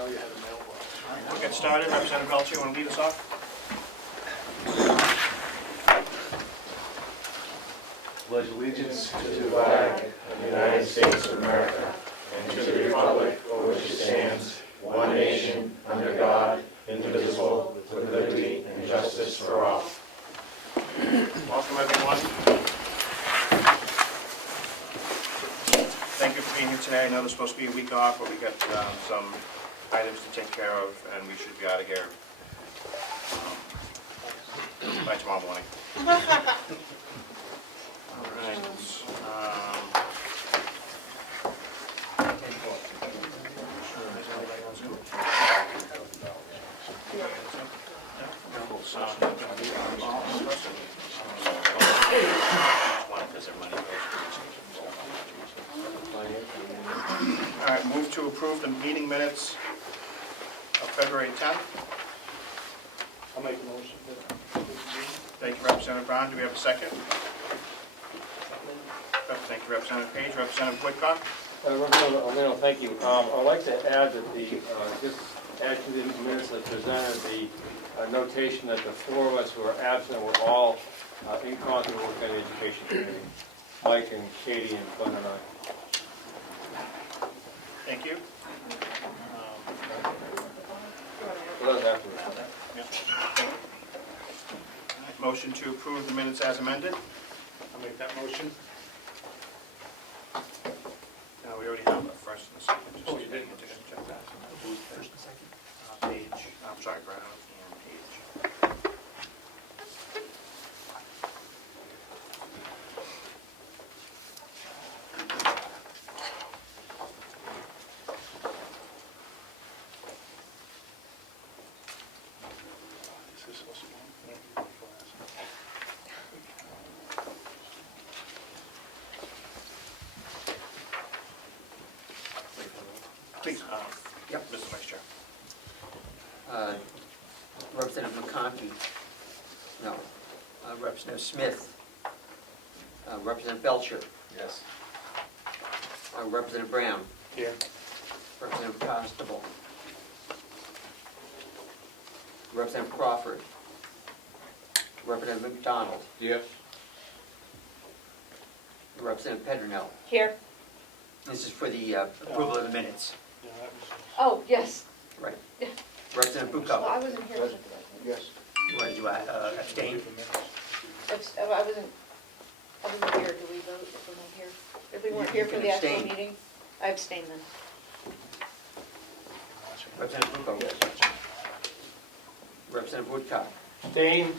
know you had a mailbox. We'll get started. Representative Belcher, you want to lead us off? Pledge allegiance To the flag of the United States of America and to the republic for which it stands, one nation, under God, indivisible, with liberty and justice for all. Welcome, everyone. Thank you for being here today. I know there's supposed to be a week off, but we got some items to take care of, and we should be out of here by tomorrow morning. All right. All right, move to approve the meeting minutes of February 10th. I'll make a motion. Thank you, Representative Brown. Do we have a second? Thank you, Representative Page. Representative Woodcock? Representative O'Neill, thank you. I'd like to add that just add to the minutes that presented the notation that the four of us who are absent were all in contact with the Education Committee. Mike and Katie and Glenn and I. Thank you. Let us afterwards. Yeah. All right, motion to approve the minutes as amended. I'll make that motion. No, we already have a first and a second. Just Oh, you did? in addition to that. First and second. Page, I'm sorry, Brown and Page. This is supposed to be. Please. Yep. Mr. Vice Chair. Representative McConkey, no. Representative Smith, Representative Belcher, Yes. Representative Brown, Here. Representative Constable, Representative Crawford, Representative McDonald, Yes. Representative Pedronell. Here. This is for the approval of the minutes. Yeah, that was. Oh, yes. Right. Representative Well, I Bucco, wasn't here. Yes. you want to do abstain? I wasn't here. Do we vote if we're not here? If we weren't You here for can the actual abstain. meeting? I abstain then. Representative Bucco. Representative Woodcock, Dane?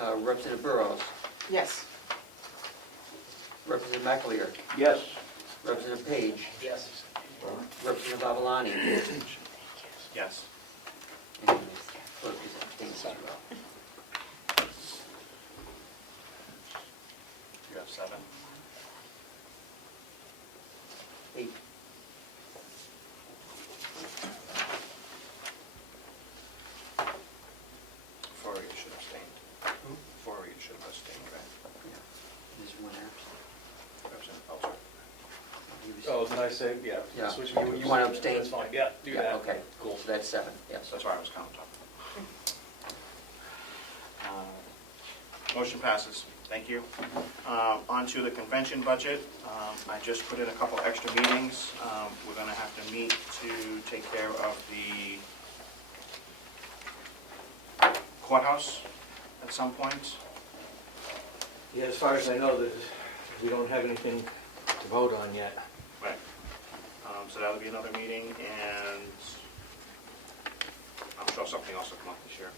Representative Burrows, Yes. Representative McAleer, Yes. Representative Page, Yes. Representative Avalani. Yes. And clerk is abstaining as well. You have 7. 8. Four of you should have abstained. 4 of you should have abstained, right? There's one absent. Representative Belcher. He was- Oh, did I say, yeah. Yeah. Switch You want to abstain? That's fine, yeah, do Yeah, that. okay, cool, so that's 7, yes. That's why I was counting. Motion passes. Thank you. On to the convention budget. I just put in a couple extra meetings. We're going to have to meet to take care of the courthouse at some point. Yeah, as far as I know, we don't have anything to vote on yet. Right. So that'll be another meeting, and I'm sure something else will come up this year.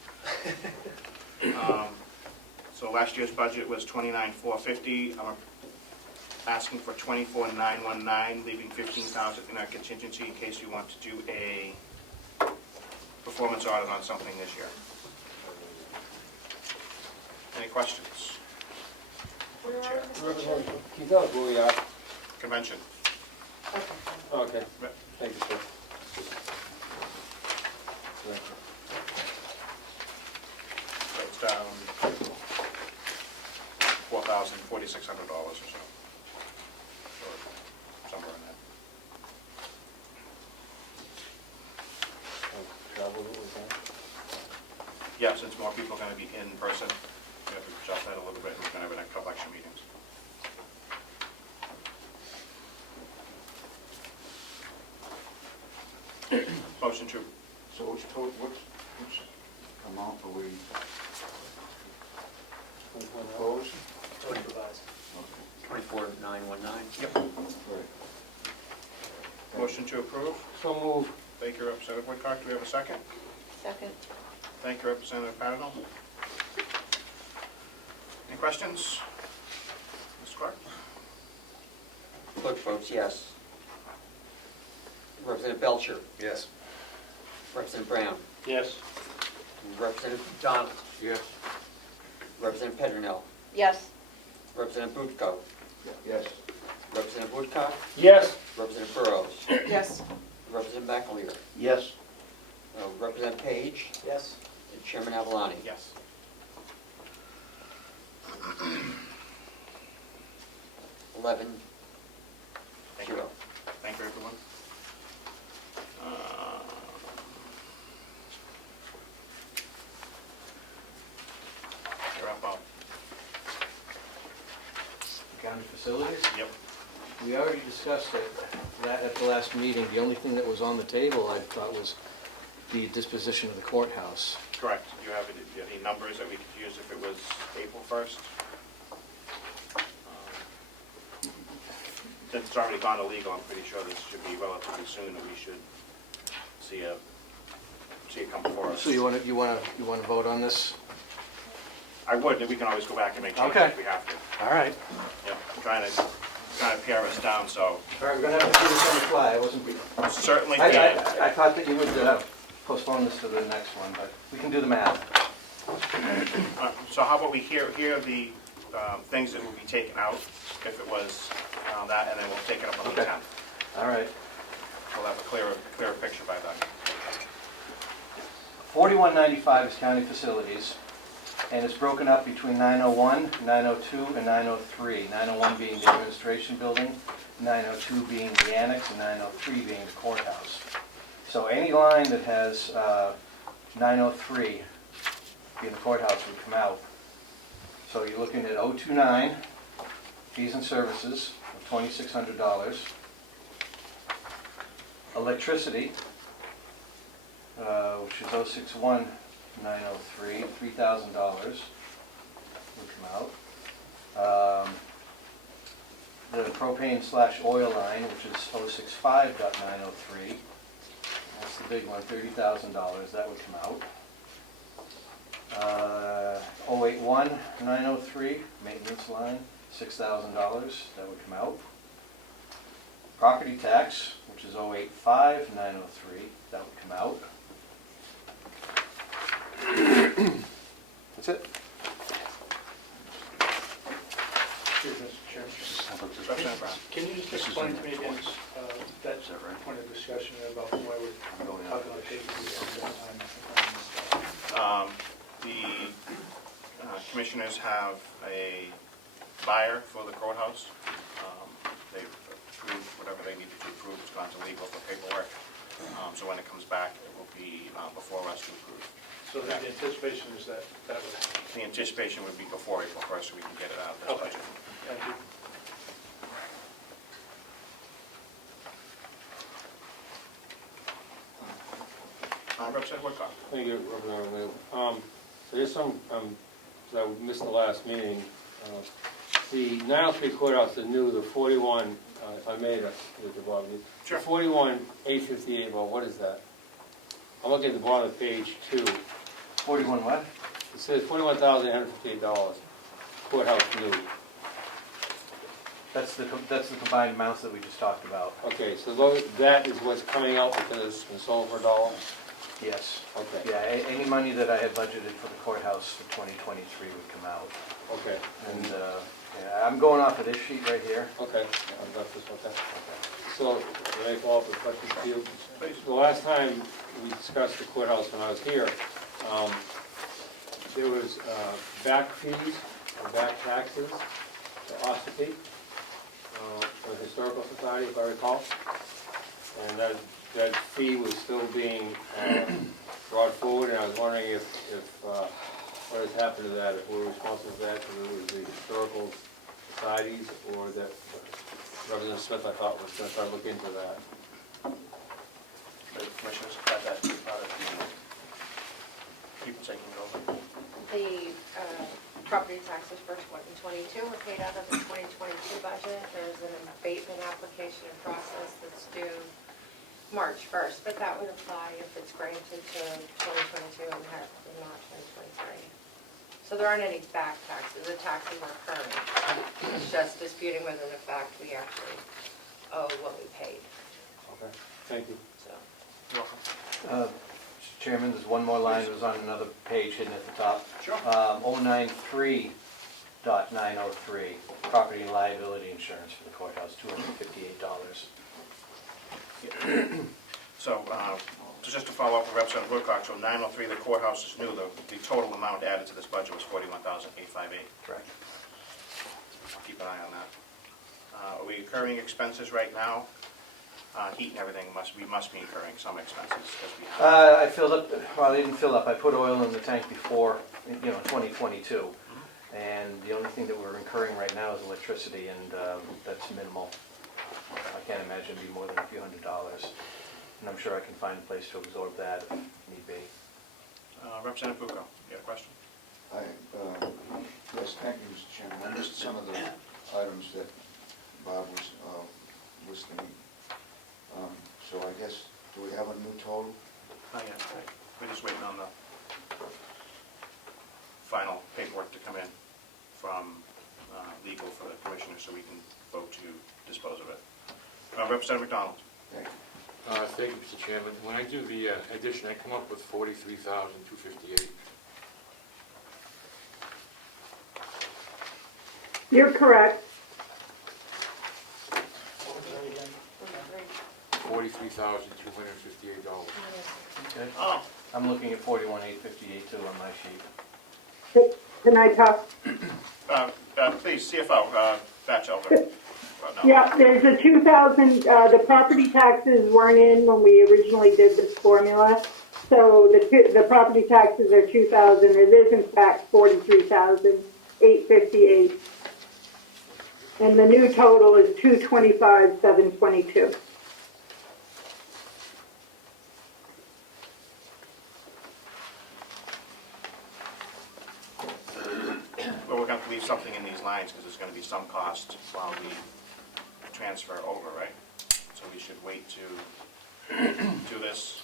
So last year's budget was $29,450. I'm asking for $24,919, leaving $15,000 in our contingency in case you want to do a performance audit on something this year. Any questions? Can you tell us where we are? Convention. Okay, Right. thank you, sir. So it's down $4,600 or so. Or somewhere in that. double what we have. Yeah, since more people are gonna be in person, we have to adjust that a little bit, and we're gonna have a couple extra meetings. Motion to, So which amount are we proposing? Improvised. 24,919. motion to approve. So move. Thank you, Representative Woodcock. Do we have a second? Second. Thank you, Representative Patino. Any questions? Ms. Clark? Clerk votes yes. Representative Belcher, Yes. Representative Brown, Yes. Representative McDonald, Yes. Representative Pedernell, Yes. Representative Buchko, Yes. Representative Woodcock, Yes. Representative Burrows, Yes. Representative McAleer, Yes. Representative Page, Yes. and Chairman Avalani. Yes. 11, Thank you. 0. Thank you, everyone. You're up, Bob. County facilities? Yep. We already discussed that at the last meeting. The only thing that was on the table, I thought, was the disposition of the courthouse. Correct. Do you have any numbers that we could use if it was April 1st? Since it's already gone illegal, I'm pretty sure this should be relatively soon, and we should see it come before us. So you want to vote on this? I would, and we can always go back and make changes Okay. if we have to. All right. Yep, I'm trying to pare us down, so All right, we're going to have to do this on the fly. I wasn't... certainly I can. thought that you would postpone this to the next one, but we can do the math. So how about we hear the things that will be taken out, if it was that, and then we'll take it up on the Okay. 10th. All right. We'll have a clearer picture by then. 4195 is county facilities, and it's broken up between 901, 902, and 903. 901 being the administration building, 902 being the annex, and 903 being the courthouse. So any line that has 903 being the courthouse would come out. So you're looking at 029, fees and services of $2,600. Electricity, which is 061, 903, $3,000 would come out. The propane/oil line, which is 065.903, that's the big one, $30,000, that would come out. 081-903, maintenance line, $6,000, that would come out. Property tax, which is 085-903, that would come out. That's it. Excuse me, Mr. Chairman. Representative Brown. Can you just explain to me again that point of discussion about why we're talking about taking this at that time? The commissioners have a buyer for the courthouse. They've approved whatever they needed to approve. It's gone to legal for paperwork. So when it comes back, it will be before us to approve. So the anticipation is that would happen. The anticipation would be before April 1st, so we can get it out of this Okay. budget. Thank you. Representative Woodcock. Thank you, Representative Leo. So there's some, that we missed the last meeting. The 903 courthouse, the new, the 41, if I may, Bob. Sure. The 41,858, well, what is that? I'm looking at the bottom of page 2. 41 what? It says $41,858, courthouse new. That's the combined amounts that we just talked about. Okay, so that is what's coming out because it's been sold for $1? Yes. Okay. Yeah, any money that I had budgeted for the courthouse for 2023 would come out. Okay. And yeah, I'm going off of this sheet right here. Okay, I've got this, okay. So, may I follow up with questions to you? Please. The last time we discussed the courthouse when I was here, there was back fees or back taxes to Ossipee, for the Historical Society, if I recall. And that fee was still being brought forward, and I was wondering if what has happened to that, if we're responsible for that, if it was the historical societies, or that Representative Smith, I thought, was going to start looking into that. The commissioners have that part of the people taking it over. The property taxes for 2022 were paid out of the 2022 budget. There's an abatement application and process that's due March 1st, but that would apply if it's granted to 2022 and not 2023. So there aren't any back taxes. The taxes are current. It's just disputing whether in fact we actually owe what we paid. Okay, thank you. So. You're welcome. Mr. Chairman, there's one more line that was on another page hidden at the top. Sure. 093.903, property and liability insurance for the courthouse, $258. So, just to follow up with Representative Woodcock, so 903, the courthouse is new. The total amount added to this budget was $41,858. Correct. Keep an eye on that. Are we incurring expenses right now? Heat and everything, we must be incurring some expenses because we have. I filled up, well, I didn't fill up, I put oil in the tank before, 2022. And the only thing that we're incurring right now is electricity, and that's minimal. I can't imagine it'd be more than a few $100s. And I'm sure I can find a place to absorb that if need be. Representative Bucco, you have a question? Yes, thank you, Mr. Chairman. I missed some of the items that Bob was listing. So I guess, do we have a new total? Not yet. We're just waiting on the final paperwork to come in from legal for the commissioner so we can vote to dispose of it. Representative McDonald. Thank you. Thank you, Mr. Chairman. When I do the addition, I come up with $43,258. You're correct. $43,258. Okay. Oh, I'm looking at 41,858 too on my sheet. Can I talk? please, CFO, Batchelder. No. Yeah, there's a 2,000, the property taxes weren't in when we originally did this formula. So the property taxes are 2,000. It is in fact 43,858. And the new total is 225,722. But we're going to leave something in these lines because there's going to be some cost while we transfer over, right? So we should wait to do this.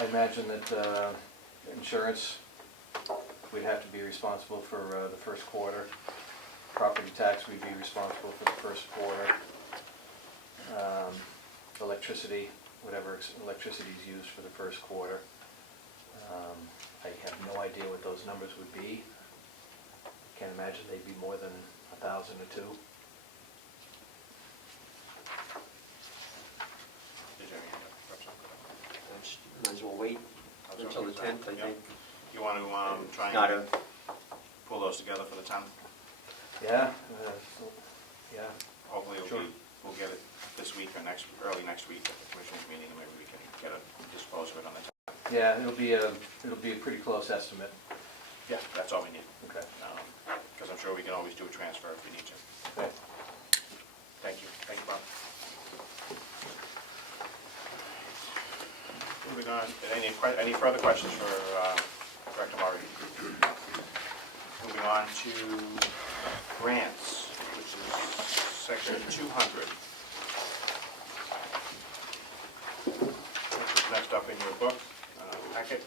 I imagine that insurance, we'd have to be responsible for the first quarter. Property tax, we'd be responsible for the first quarter. Electricity, whatever electricity is used for the first quarter. I have no idea what those numbers would be. Can't imagine they'd be more than 1,000 or 2. Is there any other Might as well wait until the 10th, I Yep. think. You want to try Not and pull those together for the 10th? Yeah, yeah. Hopefully Sure. we'll get it this week or early next week at the commissioners meeting, and maybe we can get a dispose of it on the 10th. Yeah, it'll be a pretty close estimate. Yeah, that's all we need. Okay. Because I'm sure we can always do a transfer if we need to. Okay. Thank you. Thank you, Bob. Moving on, any further questions for Director Murray? Moving on to grants, which is section 200. Which is next up in your book, packet.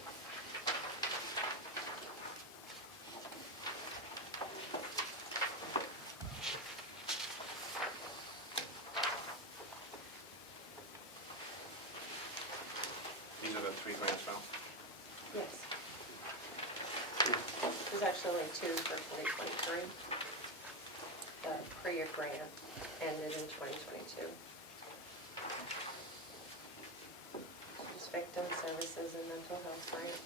These are the 3 grants now. Yes. There's actually only 2 for 2023. The PREA grant ended in 2022. Just victim services and mental health grant.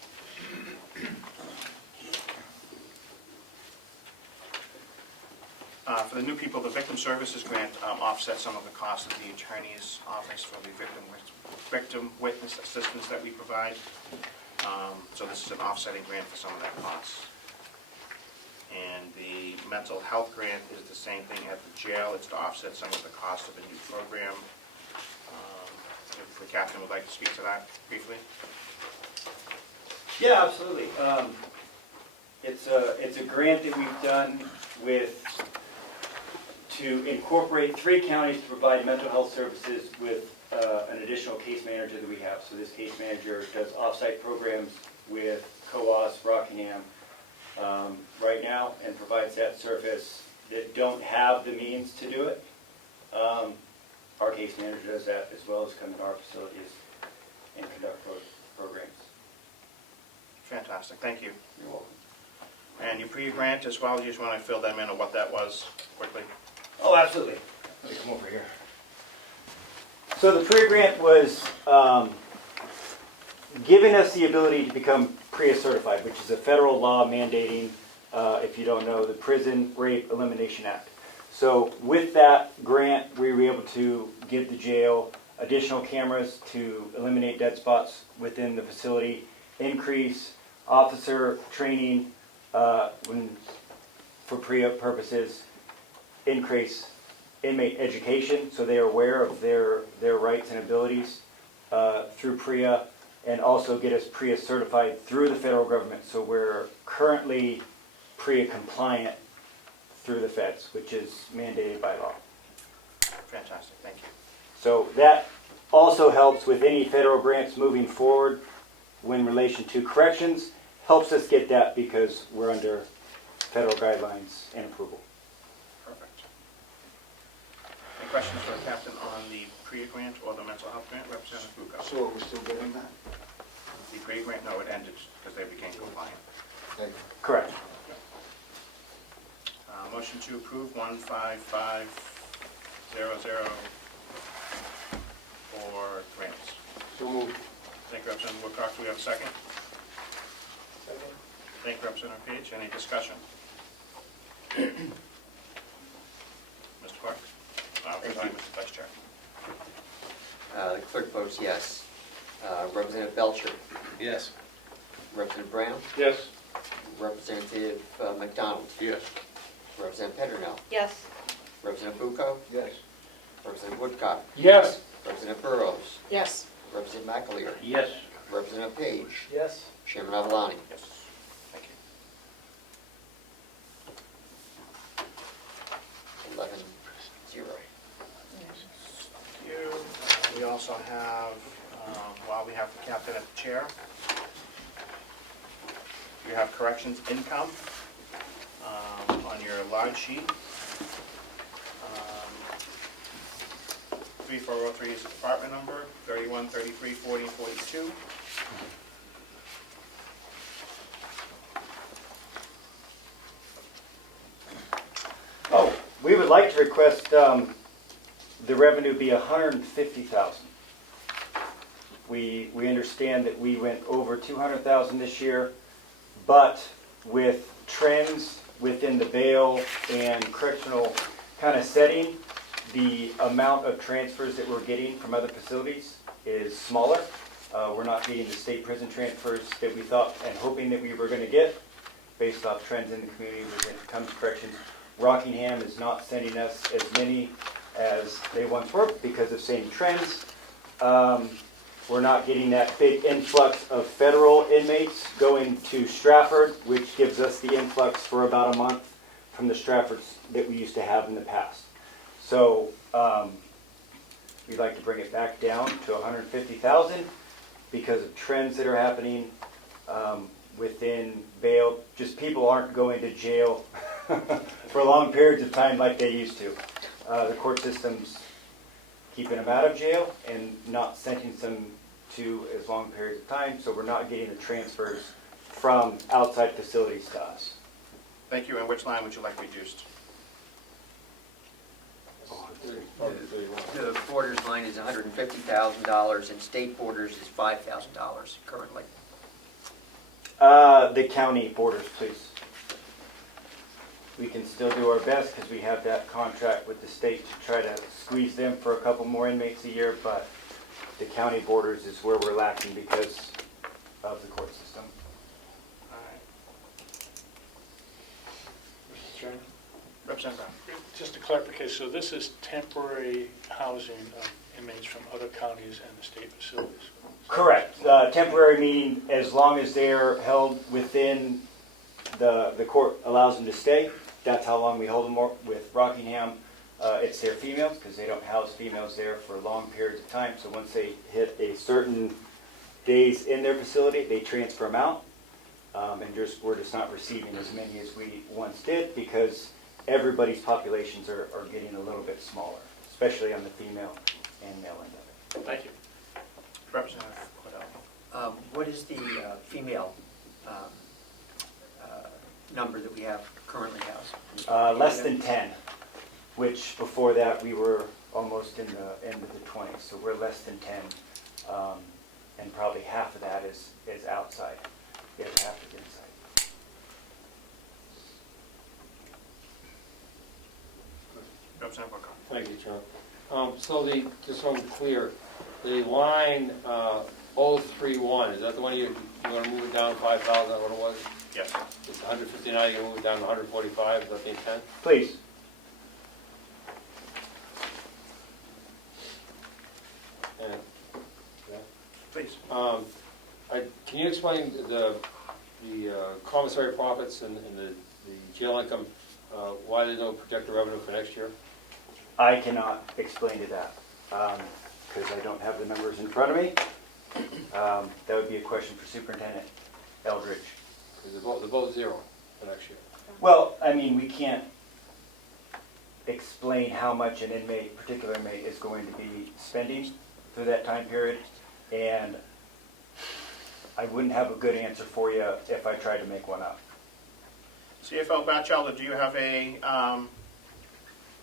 For the new people, the victim services grant offsets some of the costs of the attorney's office for the victim witness assistance that we provide. So this is an offsetting grant for some of that cost. And the mental health grant is the same thing at the jail. It's to offset some of the cost of the new program. If the captain would like to speak to that briefly. Yeah, absolutely. It's a grant that we've done to incorporate 3 counties to provide mental health services with an additional case manager that we have. So this case manager does off-site programs with Coas, Rockingham right now, and provides that service that don't have the means to do it. Our case manager does that as well as come to our facilities and conduct programs. Fantastic, thank you. You're welcome. And your pre-grant as well, you just want to fill them in on what that was quickly? Oh, absolutely. Let me come over here. So the pre-grant was giving us the ability to become PREA certified, which is a federal law mandating, if you don't know, the Prison Rape Elimination Act. So with that grant, we were able to give the jail additional cameras to eliminate dead spots within the facility, increase officer training for PREA purposes, increase inmate education so they are aware of their rights and abilities through PREA, and also get us PREA certified through the federal government. So we're currently PREA compliant through the feds, which is mandated by law. Fantastic, thank you. So that also helps with any federal grants moving forward in relation to corrections. Helps us get that because we're under federal guidelines and approval. Perfect. Any questions for the captain on the PREA grant or the mental health grant? Representative Bucco. So are we still getting that? The PREA grant, no, it ended because they became compliant. Thank you. Correct. Motion to approve 15500 for grants. So moved. Thank you, Representative Woodcock. Do we have a second? Second. Thank you, Representative Page. Any discussion? Mr. Clark? Presiding Mr. Vice Chair. The clerk votes yes. Representative Belcher, Yes. Representative Brown, Yes. Representative McDonald, Yes. Representative Petronell, Yes. Representative Bucco, Yes. Representative Woodcock, Yes. Representative Burrows, Yes. Representative McAleer, Yes. Representative Page, Yes. Chairman Avalani. Yes. Thank you. 11-0. Thank you. We also have, while we have the captain at the chair, you have corrections income on your large sheet. 3403 is the department number, 31, 33, 40, and 42. Oh, we would like to request the revenue be $150,000. We understand that we went over $200,000 this year, but with trends within the bail and correctional kind of setting, the amount of transfers that we're getting from other facilities is smaller. We're not getting the state prison transfers that we thought and hoping that we were going to get based off trends in the community when it comes to corrections. Rockingham is not sending us as many as they once were because of same trends. We're not getting that big influx of federal inmates going to Stratford, which gives us the influx for about a month from the Stratfords that we used to have in the past. So we'd like to bring it back down to $150,000 because of trends that are happening within bail. Just people aren't going to jail for long periods of time like they used to. The court system's keeping them out of jail and not sentencing them to as long periods of time, so we're not getting the transfers from outside facilities to us. Thank you. And which line would you like reduced? The borders line is $150,000 and state borders is $5,000 currently. The county borders, please. We can still do our best because we have that contract with the state to try to squeeze them for a couple more inmates a year, but the county borders is where we're lacking because of the court system. All right. Mr. Chairman? Representative Brown. Just a clarification, so this is temporary housing of inmates from other counties and the state facilities? Correct. Temporary meaning as long as they're held within the court allows them to stay. That's how long we hold them. With Rockingham, it's their females because they don't house females there for long periods of time. So once they hit a certain days in their facility, they transfer them out. We're just not receiving as many as we once did because everybody's populations are getting a little bit smaller, especially on the female and male end of it. Thank you. Representative Cordell. What is the female number that we have currently housed? Less than 10, which before that we were almost in the end of the 20s. So we're less than 10, and probably half of that is outside. The other half is inside. Representative Booker. Thank you, John. Just so I'm clear, the line 031, is that the one you want to move it down 5,000, is that what it was? Yes. It's 159, you're going to move it down to 145, is that the intent? Please. Please. Can you explain the commissary profits and the jail income, why there's no projected revenue for next year? I cannot explain to that because I don't have the numbers in front of me. That would be a question for Superintendent Eldridge. Because they're both zero for next year. Well, I mean, we can't explain how much an inmate, particular inmate, is going to be spending through that time period, and I wouldn't have a good answer for you if I tried to make one up. CFO Batchelder, do you have a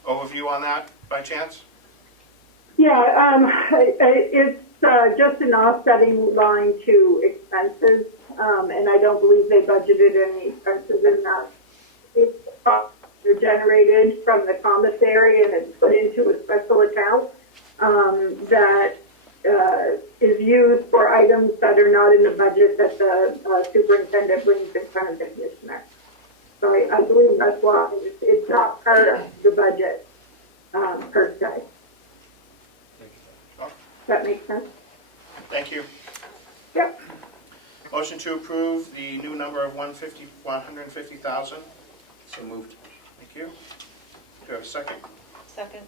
overview on that by chance? Yeah, it's just an offsetting line to expenses, and I don't believe they budgeted any expenses in that. It's generated from the commissary and it's put into a special account that is used for items that are not in the budget that the superintendent brings in front of the commissioner. So I believe that's why it's not part of the budget per se. Does that make sense? Thank you. Yep. Motion to approve the new number of 150,000. So moved. Thank you. Do you have a second? Second.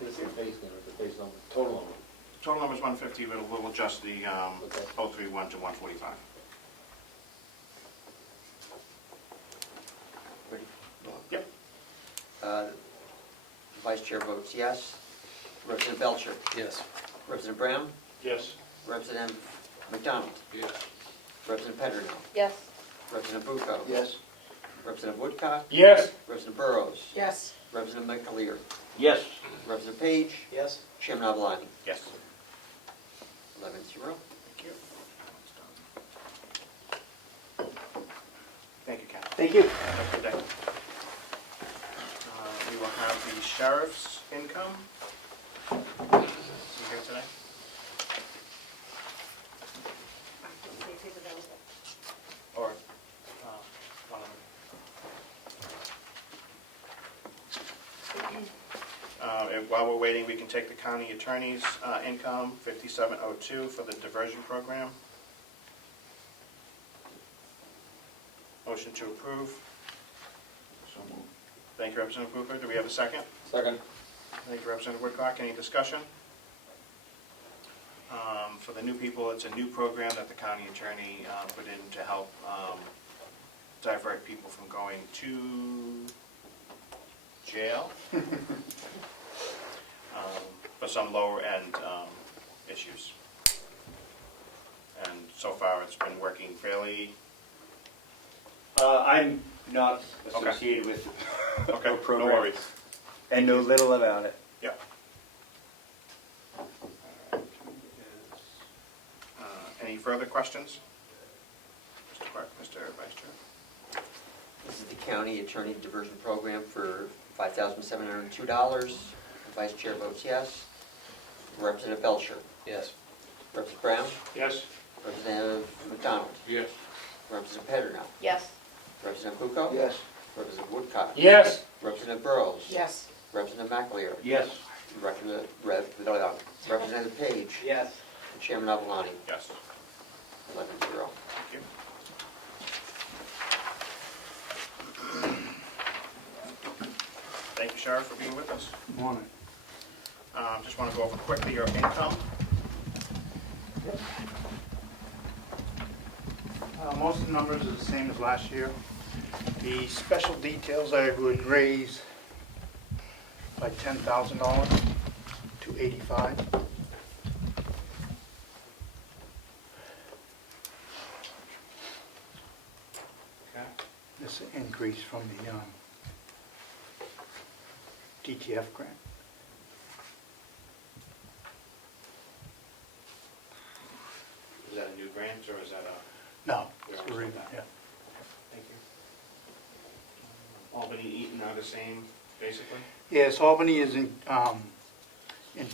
What's the base number, the base number, total number? Total number is 150, but we'll adjust the 031 to 145. Ready? Yep. Vice Chair votes yes. Representative Belcher. Yes. Representative Brown. Yes. Representative McDonald. Yes. Representative Pedernal. Yes. Representative Bucco. Yes. Representative Woodcock. Yes. Representative Burrows. Yes. Representative McAleer. Yes. Representative Page. Yes. Chairman Avalani. Yes. 11-0. Thank you. Thank you, Ken. Thank you. Have a good day. We will have the sheriff's income. Is he here today? See if he's available. Or one of them? While we're waiting, we can take the county attorney's income, 5702 for the diversion program. Motion to approve. So moved. Thank you, Representative Cooper. Do we have a second? Second. Thank you, Representative Woodcock. Any discussion? For the new people, it's a new program that the county attorney put in to help divert people from going to jail for some lower-end issues. And so far, it's been working fairly. I'm not Okay. associated with Okay, no program. worries. and know little about it. Yep. Any further questions? Mr. Clerk, Mr. Vice Chair. This is the county attorney diversion program for $5,702. Vice Chair votes yes. Representative Belcher. Yes. Representative Brown. Yes. Representative McDonald. Yes. Representative Petternow. Yes. Representative Bucco. Yes. Representative Woodcock. Yes. Representative Burrows. Yes. Representative McAleer. Yes. Representative Page. Yes. And Chairman Avalani. Yes. 11-0. Thank you. Thank you, Sheriff, for being with us. Morning. Just want to go over quickly your income. Most of the numbers are the same as last year. The special details I would raise by $10,000 to 85. Okay. This increase from the DTF grant. Is that a new grant or is that a? No, Yeah, it's a re- yeah. Thank you. Albany, Eaton are the same, basically? Yes, Albany is in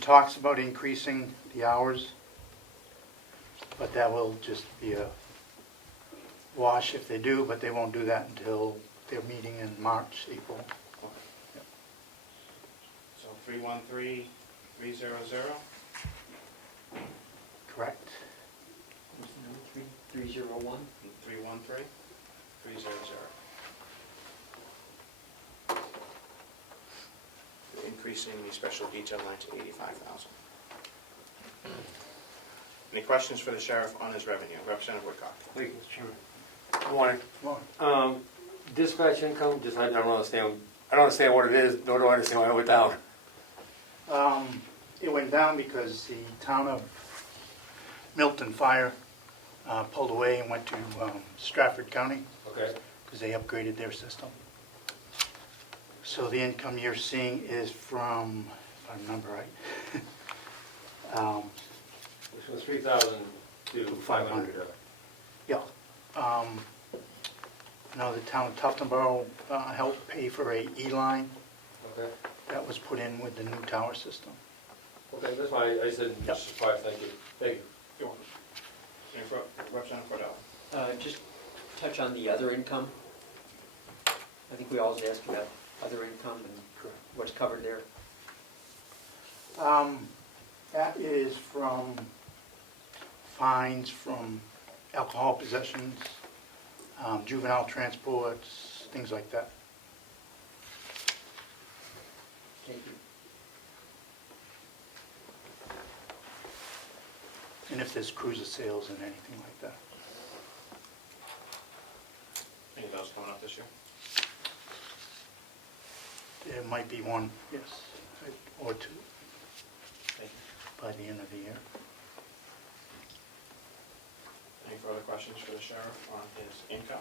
talks about increasing the hours, but that will just be a wash if they do, but they won't do that until their meeting in March, April. Yep. So 313-300, Correct? 301. 313-300. Increasing the special detail line to 85,000. Any questions for the sheriff on his revenue? Representative Woodcock. Thank you, Mr. Chairman. Good morning. Come on. Dispatch income, just I don't understand what it is, nor do I understand why it went down. It went down because the town of Milton Fire pulled away and went to Stratford County Okay. because they upgraded their system. So the income you're seeing is from, if I remember right, Which was 3,000 to 500. yeah. The town of Tuftonboro helped pay for a E-line Okay. that was put in with the new tower system. Okay, that's why I said Yep. just 5, thank you. Thank you. You're welcome. Representative Cordell. Just touch on the other income. I think we always ask about other income and what's covered there. That is from fines from alcohol possessions, juvenile transports, things like that. Thank you. And if there's cruiser sales and anything like that. Any of those coming up this year? There might be one, yes, or two Thank you. by the end of the year. Any further questions for the sheriff on his income?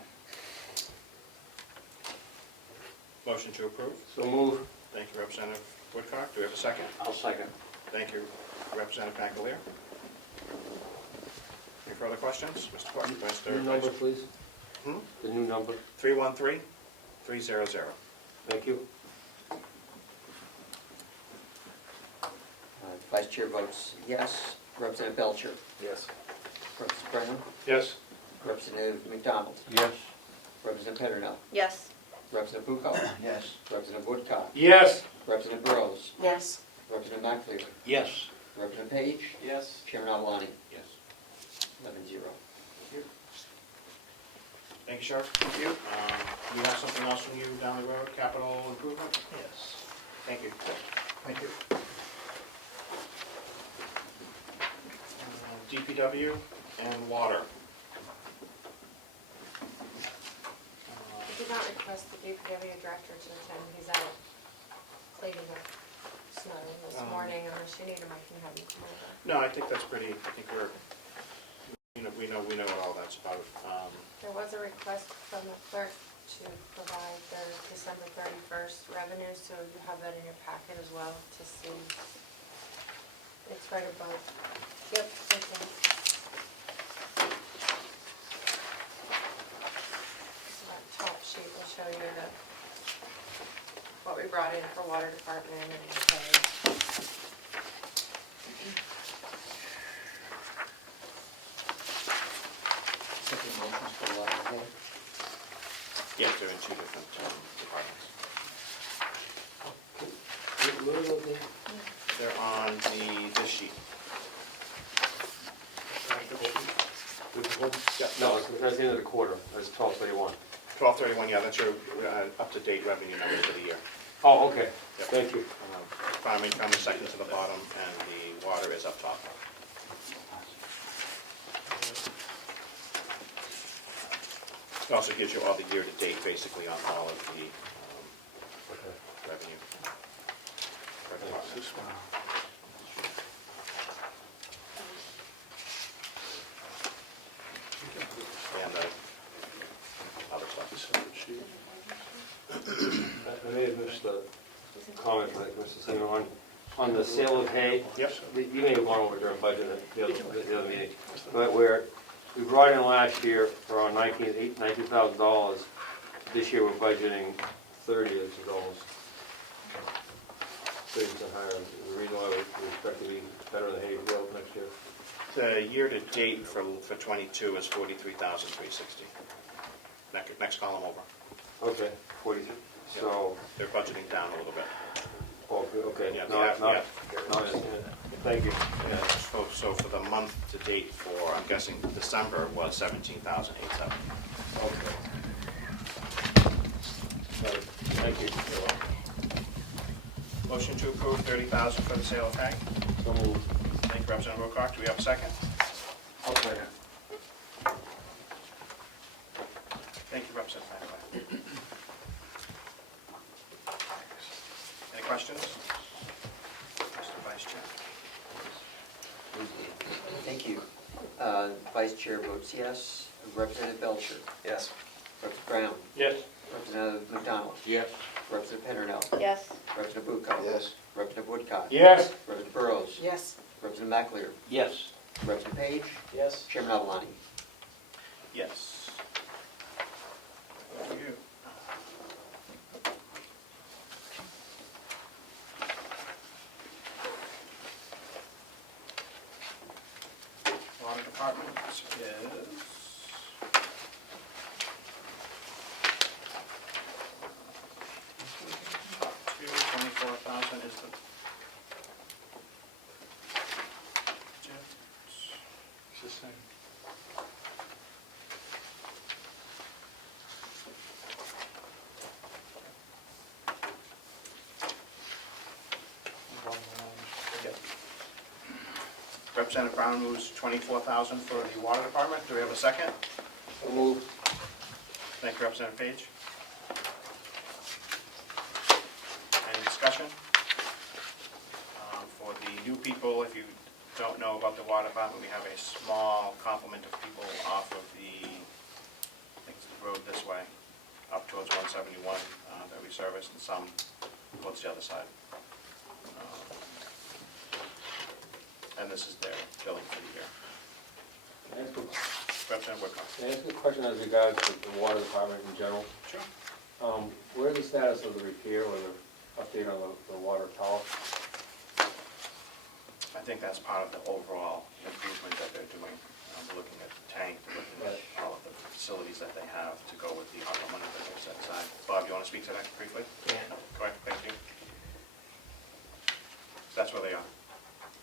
Motion to approve. So move. Thank you, Representative Woodcock. Do we have a second? I'll second. Thank you, Representative McAleer. Any further questions? Mr. Clerk, New number, please. Hmm? The new number. 313-300. Thank you. Vice Chair votes yes. Representative Belcher. Yes. Representative Brennan. Yes. Representative McDonald. Yes. Representative Petternow. Yes. Representative Bucco. Yes. Representative Woodcock. Yes. Representative Burrows. Yes. Representative McAleer. Yes. Representative Page. Yes. Chairman Avalani. Yes. 11-0. Thank you, Sheriff. Thank you. Do we have something else from you down the road, capital improvement? Yes. Thank you. Thank you. DPW and water. I did not request the DPW director to attend. He's out cleaning up snow this morning, unless you need him, I can have him come over. No, I think that's pretty, I think we know what all that's about. There was a request from the clerk to provide their December 31st revenue, so you have that in your packet as well to see. It's right above. Yep, it's in. So that top sheet will show you what we brought in for water department and pay. Yes, they're in two different departments. Where are those names? They're on this sheet. No, that's the end of the quarter, that's 12/31. 12/31, yeah, that's your up-to-date revenue numbers for the year. Oh, okay, Yep. thank you. Farm income is second to the bottom, and the water is up top. It also gives you all the year-to-date, basically, on all of the revenue. per department. And the other stuff. I may have missed the comment, like Mr. Singer, on the sale of hay. Yep. You may have gone over during budget at the other meeting, but where we brought in last year for around $19,000. This year we're budgeting $30 dollars. 30% higher. The reason why we expect to be better than hay growth next year. The year-to-date for '22 is $43,360. Next column over. Okay, 42. So, They're budgeting down a little bit. okay. Yeah, No, yeah. Thank you. Yeah, so for the month to date for, I'm guessing December was $17,870. Okay. Thank you. Motion to approve $30,000 for the sale of hay. So moved. Thank you, Representative Wilcox. Do we have a second? I'll second. Thank you, Representative Hathaway. Any questions? Mr. Vice Chair. Thank you. Vice Chair votes yes. Representative Belcher. Yes. Representative Brown. Yes. Representative McDonald. Yes. Representative Petronell. Yes. Representative Bucco. Yes. Representative Woodcock. Yes. Representative Burrows. Yes. Representative McAleer. Yes. Representative Page. Yes. Chairman Avalani. Yes. To you. Water Department is top two, 24,000 is the It's the same. Representative Brown moves 24,000 for the Water Department. Do we have a second? So moved. Thank you, Representative Page. Any discussion? For the new people, if you don't know about the Water Department, we have a small complement of people off of the, I think it's the road this way, up towards 171 that we service, and some towards the other side. And this is their billing for the year. Representative Woodcock. Can I ask a question as regards to the water department in general? Sure. Where's the status of the repair or the update on the water tower? I think that's part of the overall improvement that they're doing. We're looking at the tank, we're looking at all of the facilities that they have to go with the ARPA money that they've set aside. Bob, you want to speak to that briefly? Yeah. Go ahead, thank you. That's where they are.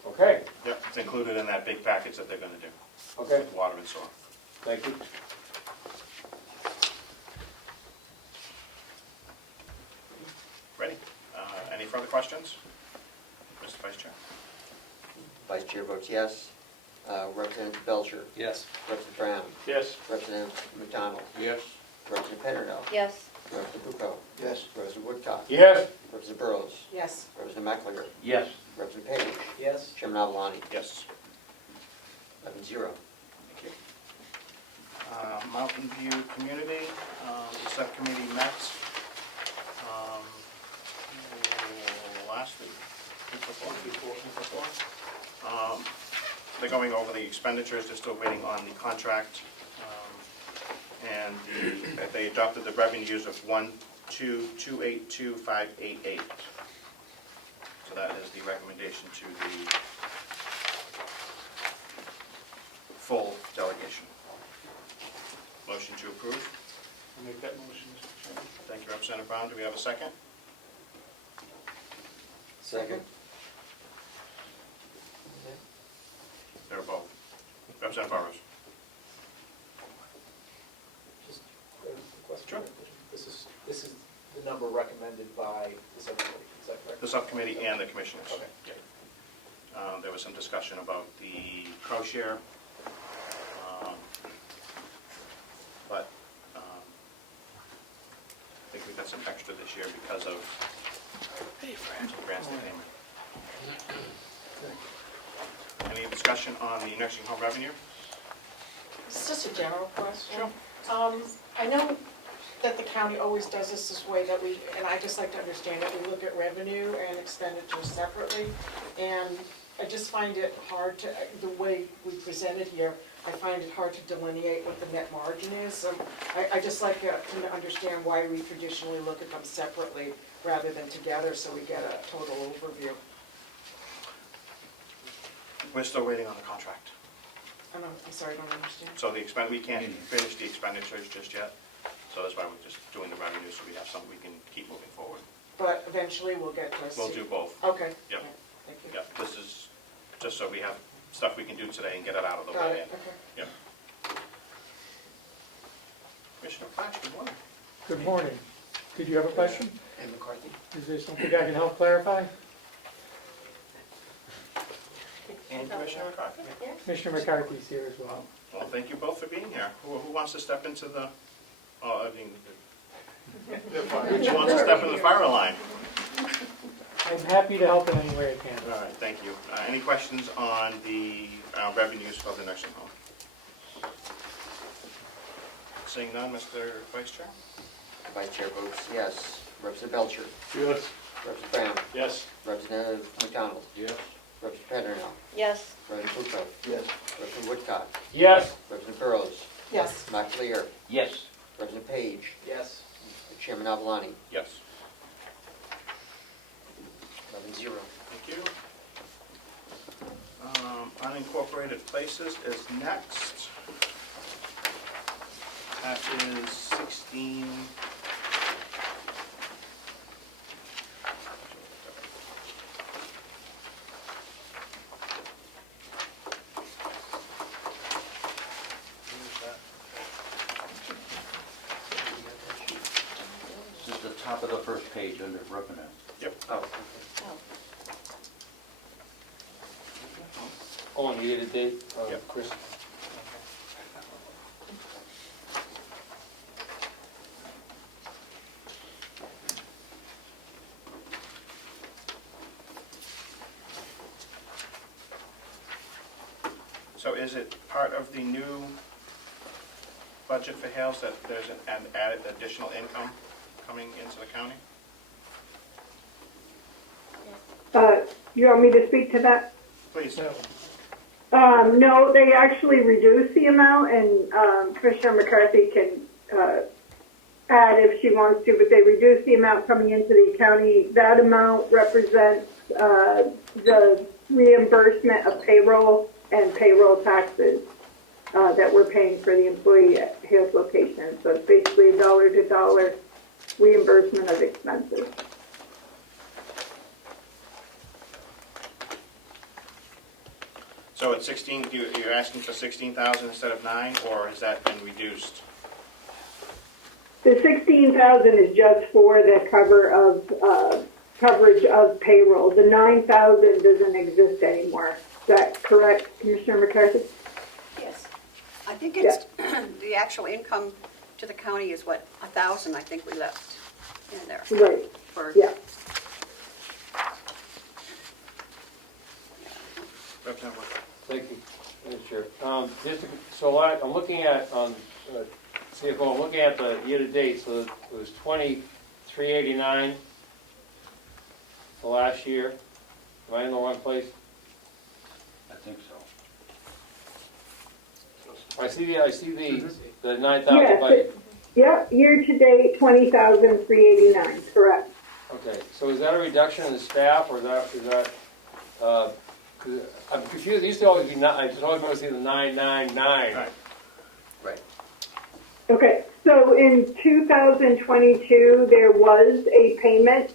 Okay, Yep, it's included in that big package that they're going to do, okay, with water and sewer. thank you. Ready? Any further questions? Mr. Vice Chair. Vice Chair votes yes. Representative Belcher. Yes. Representative Brown. Yes. Representative McDonald. Yes. Representative Petronell. Yes. Representative Bucco. Yes. Representative Woodcock. Yes. Representative Burrows. Yes. Representative McAleer. Yes. Representative Page. Yes. Chairman Avalani. Yes. 11-0. Thank you. Mountain View Community, the subcommittee met last week, week before. They're going over the expenditures, they're still waiting on the contract. And they adopted the revenues of 1,228,258. So that is the recommendation to the full delegation. Motion to approve. I'll make that motion, Mr. Chairman. Thank you, Representative Brown. Do we have a second? Second. They're both. Representative Burrows. Just a question. Sure. This is the number recommended by the subcommittee, is that correct? The subcommittee and the commissioners. Okay. Yeah. There was some discussion about the co-share, but I think we got some extra this year because of some grants that came in. Any discussion on the nursing home revenue? It's just a general question. Sure. I know that the county always does this way that we, and I just like to understand that we look at revenue and expenditure separately. And I just find it hard to, the way we present it here, I find it hard to delineate what the net margin is. I just like to understand why we traditionally look at them separately rather than together so we get a total overview. We're still waiting on the contract. I'm sorry, I don't understand. So we can't finish the expenditures just yet. So that's why we're just doing the revenue, so we have something we can keep moving forward. But eventually we'll get to see. We'll do both. Okay. Yep. Thank you. Yeah, this is just so we have stuff we can do today and get it out of the Got way. it, okay. Yep. Commissioner Flash, good morning. Good morning. Did you have a question? And McCarthy? Is there something I can help clarify? And Commissioner McCarthy? Commissioner McCarthy's here as well. Well, thank you both for being here. Who wants to step into the, oh, I mean, who wants to step in the fire line? I'm happy to help in any way I can. All right, thank you. Any questions on the revenues for the nursing home? Seeing none, Mr. Vice Chair? Vice Chair votes yes. Representative Belcher. Yes. Representative Brown. Yes. Representative McDonald. Yes. Representative Petronell. Yes. Representative Puccio. Yes. Representative Woodcock. Yes. Representative Burrows. Yes. Montclair. Yes. Representative Page. Yes. Chairman Avalani. Yes. 11-0. Thank you. Unincorporated places is next. That is 16. This is the top of the first page under revenue. Yep. Oh. On year-to-date, Yep. Chris? So is it part of the new budget for Hales that there's an added additional income coming into the county? You want me to speak to that? Please. No, they actually reduced the amount, and Commissioner McCarthy can add if she wants to, but they reduced the amount coming into the county. That amount represents the reimbursement of payroll and payroll taxes that we're paying for the employee at Hales location. So it's basically a dollar-to-dollar reimbursement of expenses. So at 16, you're asking for 16,000 instead of 9, or has that been reduced? The 16,000 is just for the coverage of payroll. The 9,000 doesn't exist anymore. Is that correct, Commissioner McCarthy? Yes. I think it's, the actual income to the county is what, 1,000, I think we left in there. Right. For, Yeah. Representative Woodcock. Thank you, Mr. Chair. I'm looking at, CFO, I'm looking at the year-to-date, so it was 2389 for last year. Am I in the wrong place? I think so. I see the 9,000 Yes. budget. Yep. Year to date, 20,389. Correct. Okay, so is that a reduction in the staff, or is that, 'cause I'm confused, it used to always be, I just always remember seeing the 999. Right. Right. Okay, so in 2022, there was a payment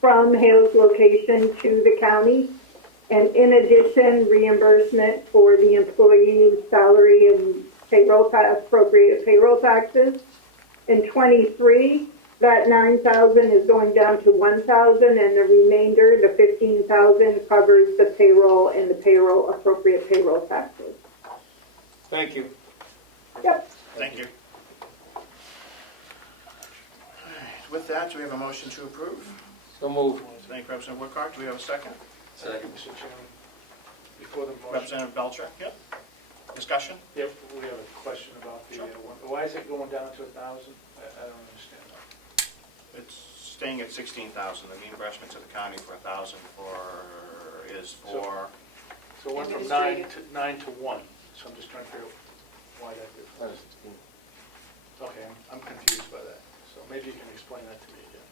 from Hale's location to the county, and in addition, reimbursement for the employee's salary and payroll appropriated payroll taxes. In 23, that 9,000 is going down to 1,000, and the remainder, the 15,000, covers the payroll and the payroll appropriate payroll taxes. Thank you. Yep. Thank you. With that, do we have a motion to approve? So moved. Thank you, Representative Woodcock. Do we have a second? Second. Mr. Chairman, before the motion. Representative Belcher? Yep. Discussion? Yep, we have a question about the, why is it going down to 1,000? I don't understand that. It's staying at 16,000. The reimbursement to the county for 1,000 is for. So it went from 9 to 1, so I'm just trying to figure out why that difference. Okay, I'm confused by that, so maybe you can explain that to me again.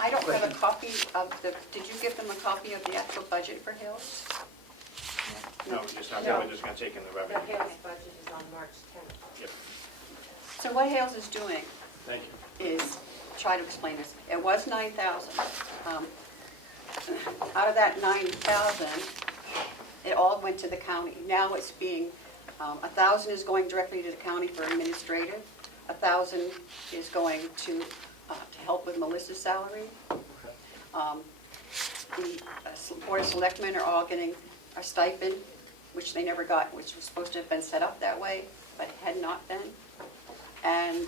I don't have a copy of the, did you give them a copy of the actual budget for Hills? No, we just have, No. we're just going to take in the The revenue. Hale's budget is on March 10th. Yep. So what Hales is doing Thank you. is, try to explain this, it was 9,000. Out of that 9,000, it all went to the county. Now it's being, 1,000 is going directly to the county for administrative, 1,000 is going to help with Melissa's salary. The Board of Selectmen are all getting a stipend, which they never got, which was supposed to have been set up that way, but had not been. And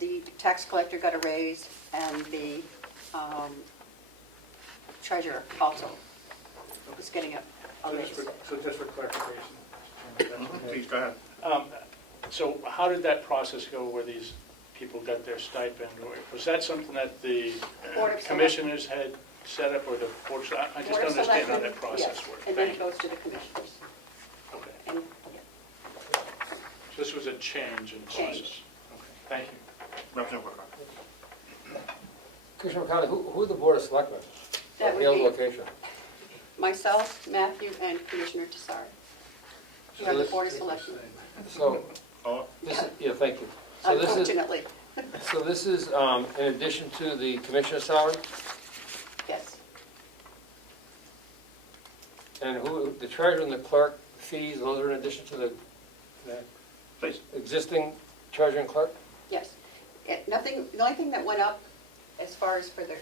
the tax collector got a raise, and the treasurer also is getting a raise. So just for clarification. Please, go ahead. So how did that process go where these people got their stipend? Was that something that the Board of commissioners had set up, or the board? I just don't understand how that process Yes, works. and then it goes to the commissioners. Okay. And, So this was a change in process? Change. Okay, thank you. Representative Woodcock. Commissioner McConnell, who are the Board of Selectmen? That would Hale's be- location. Myself, Matthew, and Commissioner Tassari. You have the Board of Selectmen, So, Oh, yeah, thank you. So this is, unfortunately. so this is in addition to the commissioner's salary? Yes. And who, the treasurer and the clerk fees, those are in addition to the please. existing treasurer and clerk? Yes. Nothing, the only thing that went up as far as for the,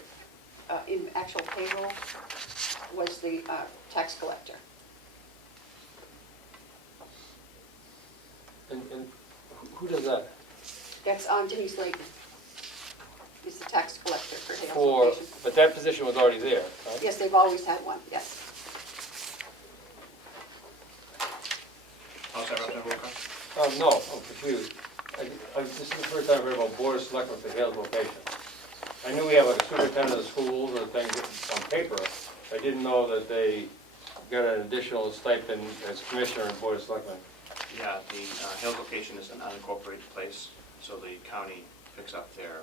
in actual payroll was the tax collector. And who does that? That's Denise Layton. Is the tax collector for Hale's For, location. but that position was already there, right? Yes, they've always had one, yes. How's that, Representative Woodcock? No, I'm confused. This is the first time I've heard about Board of Selectmen for Hale's location. I knew we have like a superintendent of schools or things on paper. I didn't know that they got an additional stipend as commissioner and Board of Selectmen. Yeah, the Hales location is an unincorporated place, so the county picks up their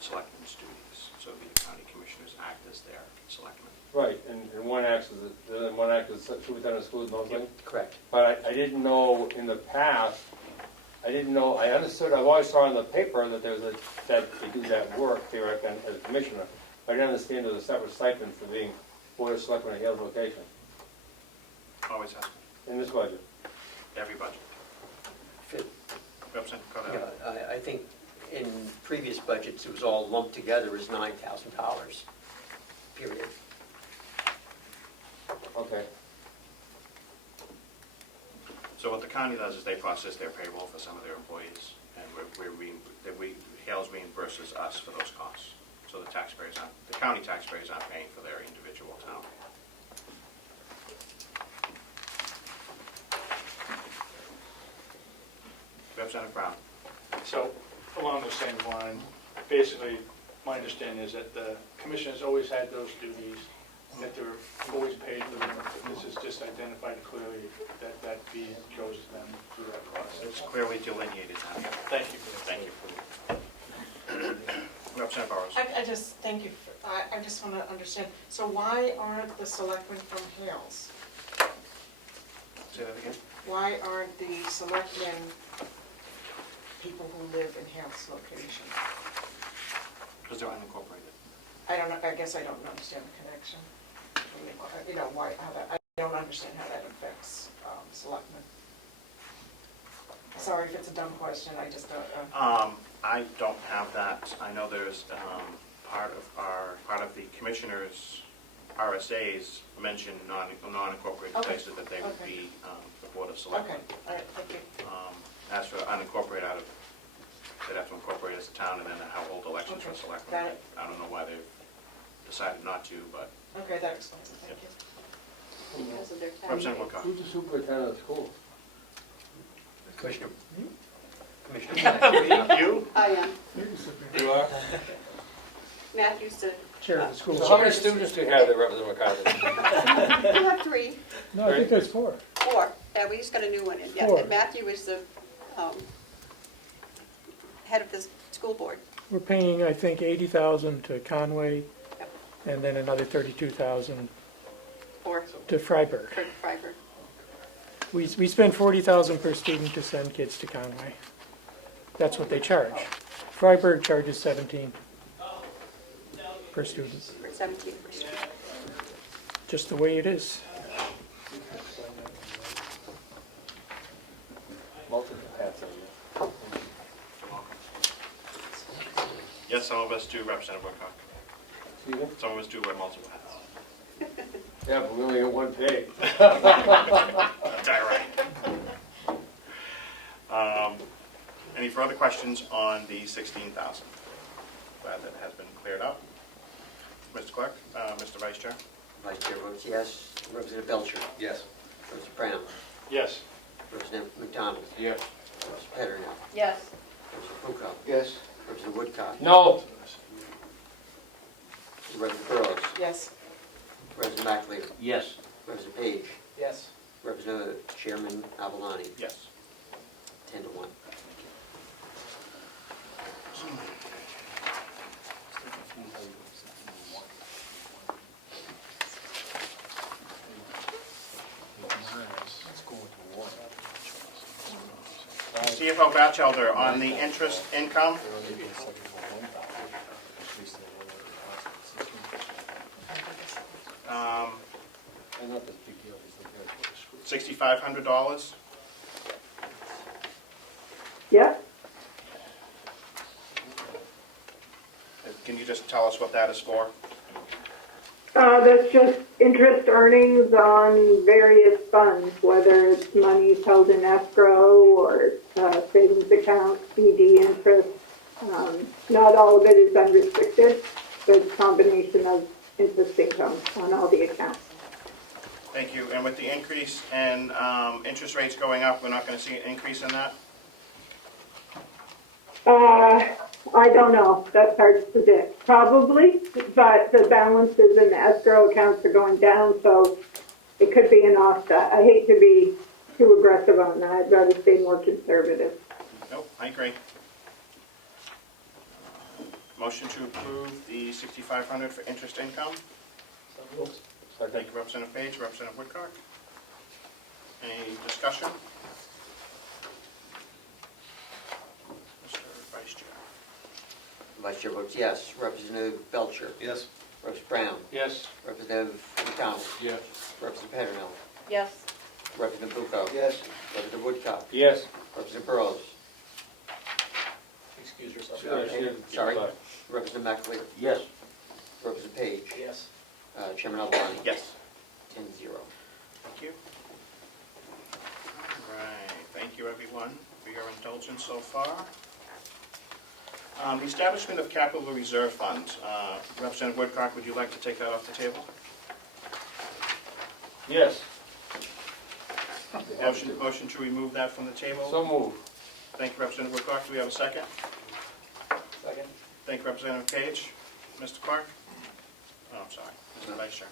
selectmen's duties. So the county commissioners act as their selectmen. Right, and one acts as superintendent of schools mostly? Correct. But I didn't know in the past, I understood, I've always saw in the paper that there's that they do that work theoretically as a commissioner. But I didn't understand there's a separate stipend for being Board of Selectmen at Hale's location Always has been, in this budget. every budget. Representative Yeah, Carroll. I think in previous budgets, it was all lumped together as $9,000, period. Okay. So what the county does is they process their payroll for some of their employees, and Hales reimburses us for those costs. So the county taxpayers aren't paying for their individual town. Representative Brown. So, along the same line, basically, my understanding is that the commissioners always had those duties, that they're always paid for them. This is just identified clearly that that fee goes to them through that It's process. clearly delineated now. Thank you. Thank you. Representative Burrows. I just, thank you, I just want to understand, so why aren't the selectmen from Hales? Say that again? Why aren't the selectmen people who live in Hale's location? Because they're unincorporated. I don't know, I guess I don't understand the connection. You know, why, how that, I don't understand how that affects selectmen. Sorry if it's a dumb question, I just don't, I don't have that. I know there's part of the commissioners' RSAs mention non-incorporated Okay. places that they would Okay. be the Board of Selectmen. okay, all right, thank you. As for unincorporated, they'd have to incorporate as a town and then hold elections for Okay, selectmen. got it. I don't know why they've decided not to, but. Okay, that explains it, thank you. Because of their town Representative meeting. Woodcock. Who's the superintendent of the school? Commissioner. Commissioner. You? I am. You are? Matthew's the, Chair of the school. So how many students do you have that represent McCarthy? we have 3, No, I think there's 4. 4, yeah, we just got a new one in, yeah, 4. and Matthew is the head of the school board. We're paying, I think, $80,000 to Conway, Yep. and then another $32,000 Or to Freiburg. Fred Freiberg. We spend $40,000 per student to send kids to Conway. That's what they charge. Freiburg charges $17 per student, For 17%. just the way it is. Multiple hats on you. Yes, some of us do, Representative Woodcock. Excuse me? Some of us do wear multiple hats. Yeah, but we only get one pay. That's all right. Any further questions on the 16,000? Glad that has been cleared up. Mr. Clerk, Mr. Vice Chair? Vice Chair votes yes. Representative Belcher. Yes. Representative Brown. Yes. Representative McDonald. Yes. Representative Petternow. Yes. Representative Bucco. Yes. Representative Woodcock. No. Representative Burrows. Yes. Representative McAleer. Yes. Representative Page. Yes. Representative Chairman Avalani. Yes. 10-1. CFO Batchelder, on the interest income, $6,500. Yep. Can you just tell us what that is for? That's just interest earnings on various funds, whether it's money held in escrow or savings account, CD interest. Not all of it is unrestricted, but it's a combination of interest income on all the accounts. Thank you. And with the increase in interest rates going up, we're not going to see an increase in that? I don't know. That's hard to predict. Probably, but the balances in the escrow accounts are going down, so it could be an offset. I hate to be too aggressive on that. I'd rather stay more conservative. Nope, I agree. Motion to approve the $6,500 for interest income. Thank you, Representative Page. Representative Woodcock. Any discussion? Mr. Vice Chair. Vice Chair votes yes. Representative Belcher. Yes. Representative Brown. Yes. Representative McDonald. Yes. Representative Petternow. Yes. Representative Bucco. Yes. Representative Woodcock. Yes. Representative Burrows. Excuse yourself. Sorry. Representative McAleer. Yes. Representative Page. Yes. Chairman Avalani. Yes. 10-0. Thank you. All right. Thank you, everyone, for your indulgence so far. The establishment of capital reserve fund. Representative Woodcock, would you like to take that off the table? Yes. Motion to remove that from the table. So moved. Thank you, Representative Woodcock. Do we have a second? Second. Thank you, Representative Page. Mr. Clark? Oh, I'm sorry. Mr. Vice Chair.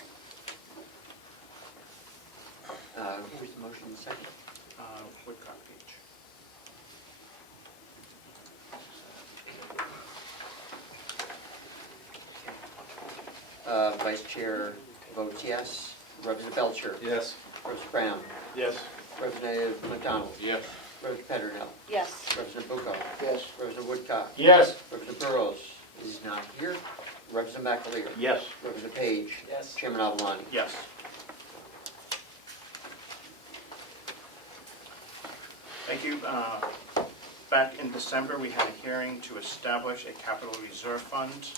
Who's the motion in second? Woodcock Page. Vice Chair votes yes. Representative Belcher. Yes. Representative Brown. Yes. Representative McDonald. Yes. Representative Petronell. Yes. Representative Bucco. Yes. Representative Woodcock. Yes. Representative Burrows is not here. Representative McAleer. Yes. Representative Page. Yes. Chairman Avalon. Yes. Thank you. Back in December, we had a hearing to establish a capital reserve fund.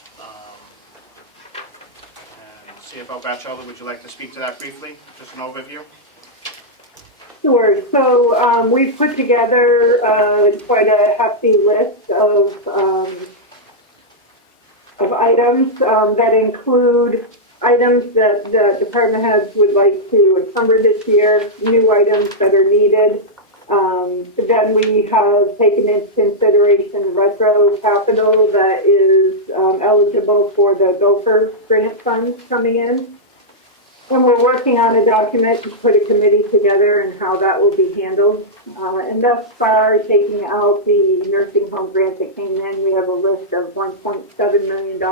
And CFO Batchelder, would you like to speak to that briefly? Just an overview? Sure. So we've put together quite a hefty list of items that include items that the department heads would like to encumber this year, new items that are needed. Then we have taken into consideration retro capital that is eligible for the Gopher grant funds coming in. And we're working on a document to put a committee together and how that will be handled. And thus far, taking out the nursing home grant that came in, we have a list of $1.7 million.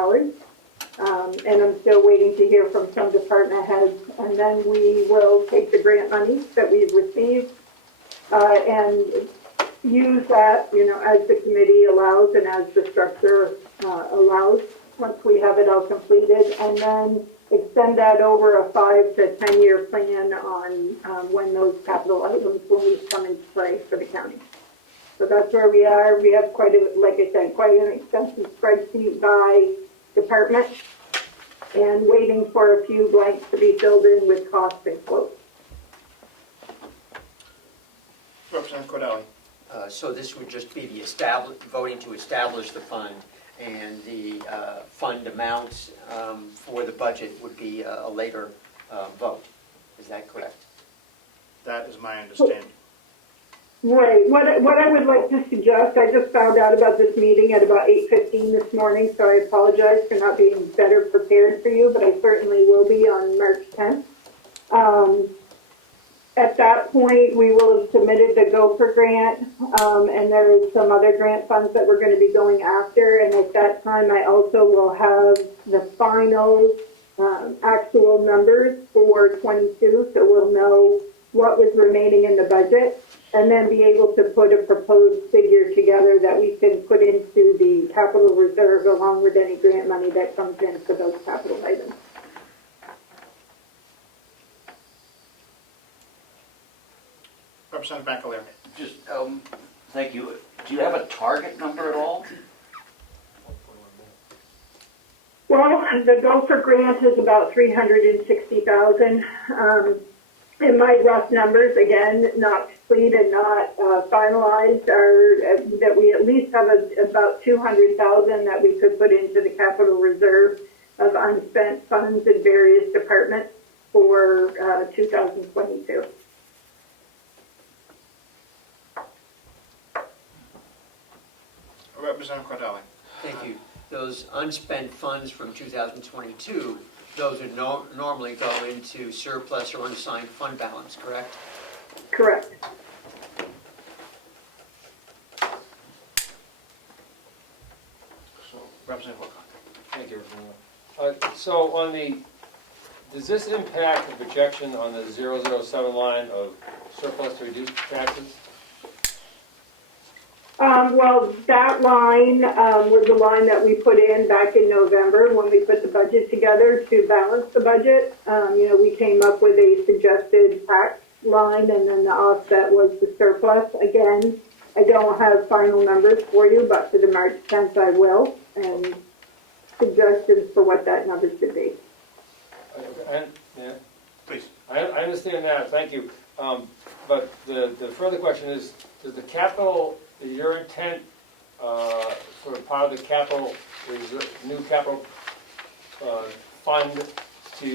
And I'm still waiting to hear from some department heads. And then we will take the grant money that we've received and use that, as the committee allows and as the structure allows once we have it all completed. And then extend that over a 5 to 10 year plan on when those capital items will need to come into play for the county. So that's where we are. We have quite an extensive spreadsheet by department and waiting for a few blanks to be filled in with costs and quotes. Representative Cordelli. So this would just be the voting to establish the fund, and the fund amounts for the budget would be a later vote. Is that correct? That is my understanding. Right. What I would like to suggest, I just found out about this meeting at about 8:15 this morning, so I apologize for not being better prepared for you, but I certainly will be on March 10th. At that point, we will have submitted the Gopher grant, and there is some other grant funds that we're going to be going after. And at that time, I also will have the final actual numbers for 22, so we'll know what was remaining in the budget, and then be able to put a proposed figure together that we can put into the capital reserve along with any grant money that comes in for those capital items. Representative McAleer. Just, thank you. Do you have a target number at all? Well, the Gopher grant is about $360,000. And my rough numbers, again, not complete and not finalized, are that we at least have about $200,000 that we could put into the capital reserve of unspent funds in various departments for 2022. Representative Cordelli. Thank you. Those unspent funds from 2022, those would normally go into surplus or unassigned fund balance, correct? Correct. Representative Wilcox. Thank you. So on does this impact the projection on the 007 line of surplus to reduce taxes? Well, that line was a line that we put in back in November when we put the budget together to balance the budget. We came up with a suggested tax line, and then the offset was the surplus. Again, I don't have final numbers for you, but for the March 10th I will, and suggestions for what that number should be. Yeah. Please. I understand that, thank you. But the further question is, does the capital, is your intent sort of part of the capital, new capital fund to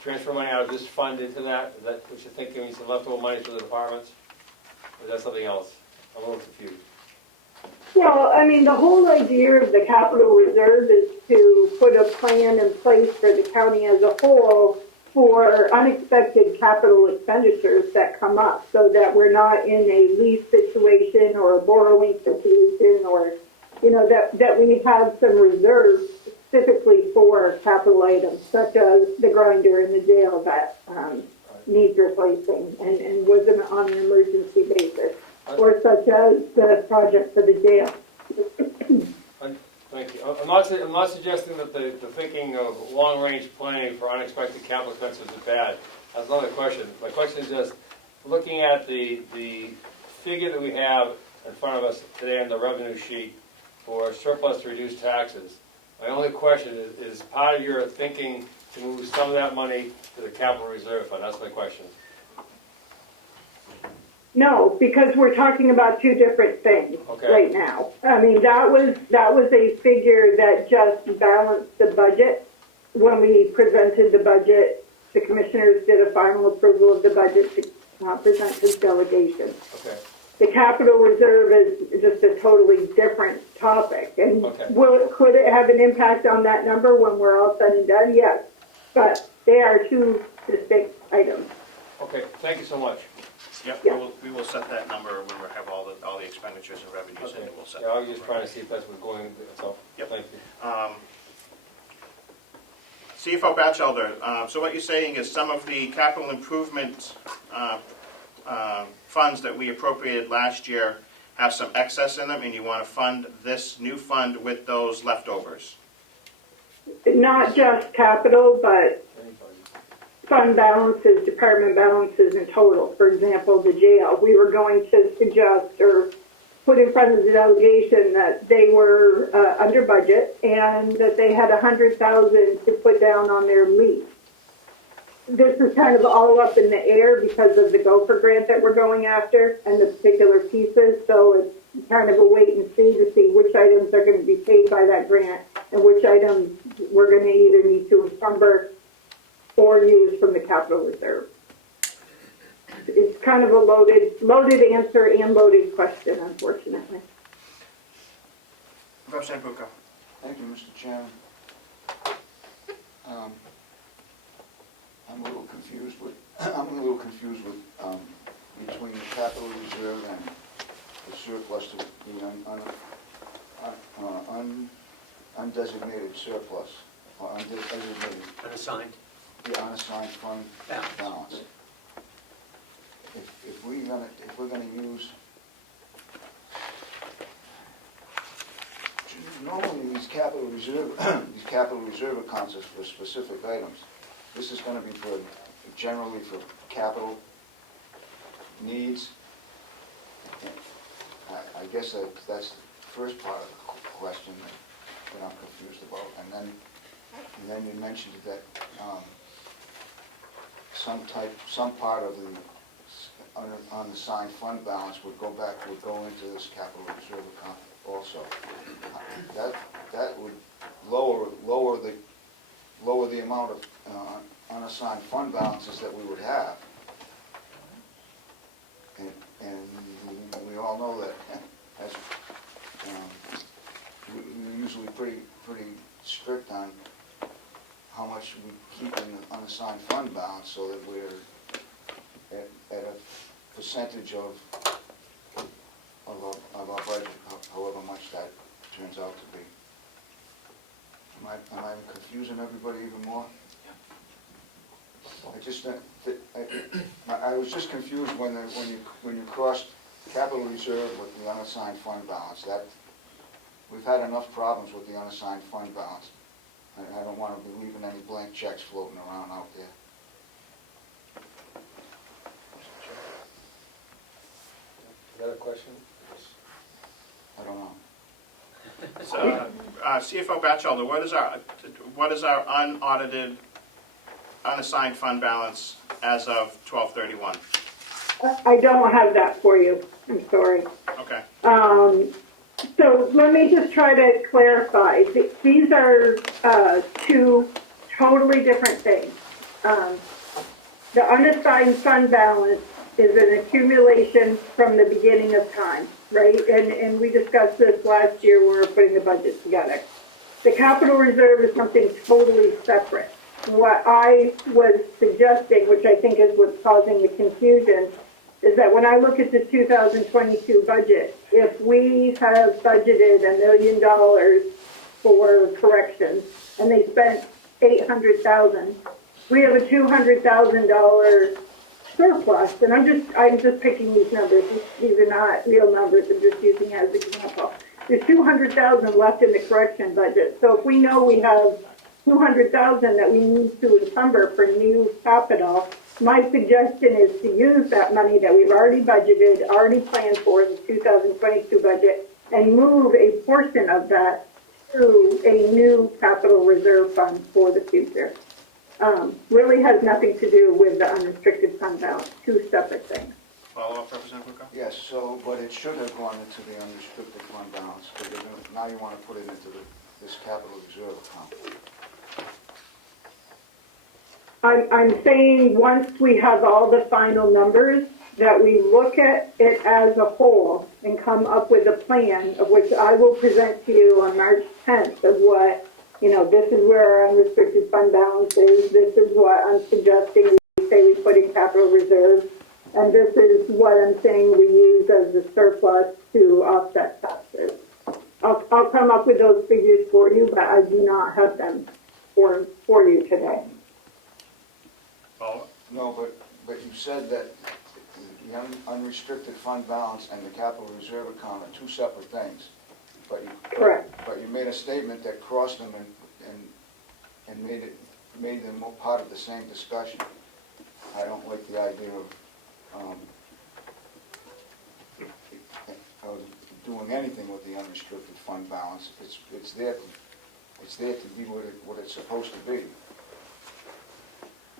transfer money out of this fund into that? Is that what you're thinking, some leftover money for the departments? Or is that something else? I'm a little confused. Well, I mean, the whole idea of the capital reserve is to put a plan in place for the county as a whole for unexpected capital expenditures that come up, so that we're not in a lease situation or a borrowing situation, or, that we have some reserves specifically for capital items, such as the grinder and the jail that needs replacing and wasn't on an emergency basis, or such as the project for the jail. Thank you. I'm not suggesting that the thinking of long-range planning for unexpected capital expenses is bad. That's not the question. My question is just, looking at the figure that we have in front of us today on the revenue sheet for surplus to reduce taxes, my only question is part of your thinking to move some of that money to the capital reserve fund? That's my question. No, because we're talking about two different things right now. I mean, that was a figure that just balanced the budget. When we presented the budget, the commissioners did a final approval of the budget to present to delegation. Okay. The capital reserve is just a totally different topic. And could it have an impact on that number when we're all said and done? Yes. But they are two distinct items. Okay, thank you so much. Yep, we will set that number when we have all the expenditures and revenues in, we'll set. Yeah, I was just trying to see if that's what's going, that's all. Yep. Thank you. CFO Batchelder, so what you're saying is some of the capital improvement funds that we appropriated last year have some excess in them, and you want to fund this new fund with those leftovers? Not just capital, but fund balances, department balances in total. For example, the jail, we were going to suggest or put in front of the delegation that they were under budget and that they had $100,000 to put down on their lease. This is kind of all up in the air because of the Gopher grant that we're going after and the particular pieces. So it's kind of a wait and see to see which items are going to be paid by that grant and which items we're going to either need to encumber or use from the capital reserve. It's kind of a loaded answer and loaded question, unfortunately. Representative Bucco. Thank you, Mr. Chairman. I'm a little confused with between the capital reserve and the surplus to the undesignated surplus or undesignated. Unassigned. The unassigned fund balance. If we're gonna use, normally these capital reserve accounts are for specific items. This is gonna be generally for capital needs. I guess that's the first part of the question that I'm confused about. And then you mentioned that some part of the unassigned fund balance would go into this capital reserve account also. That would lower the amount of unassigned fund balances that we would have. And we all know that that's, we're usually pretty strict on how much we keep in the unassigned fund balance so that we're at a percentage of our budget, however much that turns out to be. Am I confusing everybody even more? I was just confused when you crossed capital reserve with the unassigned fund balance. That we've had enough problems with the unassigned fund balance. I don't want to be leaving any blank checks floating around out there. Is that a question? I don't know. So, CFO Batchelder, what is our unaudited, unassigned fund balance as of 12/31? I don't have that for you. I'm sorry. Okay. So let me just try to clarify. These are two totally different things. The unassigned fund balance is an accumulation from the beginning of time, right? And we discussed this last year when we were putting the budget together. The capital reserve is something totally separate. What I was suggesting, which I think is what's causing the confusion, is that when I look at the 2022 budget, if we have budgeted $1 million for corrections and they spent $800,000, we have a $200,000 surplus, and I'm just picking these numbers, these are not real numbers, I'm just using as an example. There's 200,000 left in the correction budget, so if we know we have 200,000 that we need to encumber for new capital, my suggestion is to use that money that we've already budgeted, already planned for in the 2022 budget, and move a portion of that to a new capital reserve fund for the future. Really has nothing to do with the unrestricted fund balance, two separate things. Follow up, Representative Bucco? Yes, so, but it should have gone into the unrestricted fund balance, because now you want to put it into this capital reserve account. I'm saying once we have all the final numbers, that we look at it as a whole and come up with a plan of which I will present to you on March 10th of what, this is where our unrestricted fund balance is, this is what I'm suggesting we say we put in capital reserve, and this is what I'm saying we use as the surplus to offset taxes. I'll come up with those figures for you, but I do not have them for you today. Follow up? No, but you said that the unrestricted fund balance and the capital reserve account are two separate things. Correct. But you made a statement that crossed them and made them part of the same discussion. I don't like the idea of doing anything with the unrestricted fund balance. It's there to be what it's supposed to be.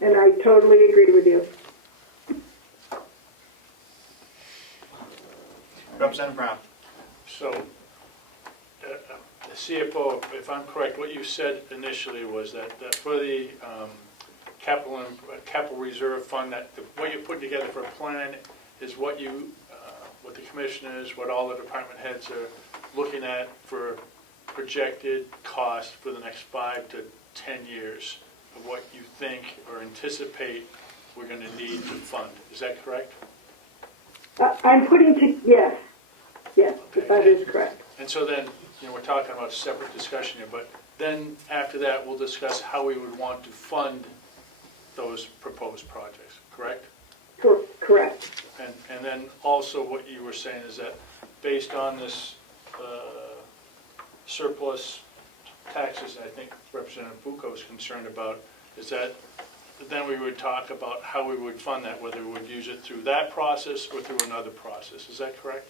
And I totally agree with you. Representative Brown? So, the CFO, if I'm correct, what you said initially was that for the capital reserve fund, that what you put together for a plan is what the commissioners, what all the department heads are looking at for projected cost for the next 5 to 10 years of what you think or anticipate we're going to need to fund. Is that correct? I'm putting to, yes, that is correct. And so then, we're talking about a separate discussion here, but then after that, we'll discuss how we would want to fund those proposed projects, correct? Correct. And then also what you were saying is that based on this surplus taxes, I think Representative Bucco is concerned about, is that then we would talk about how we would fund that, whether we would use it through that process or through another process. Is that correct?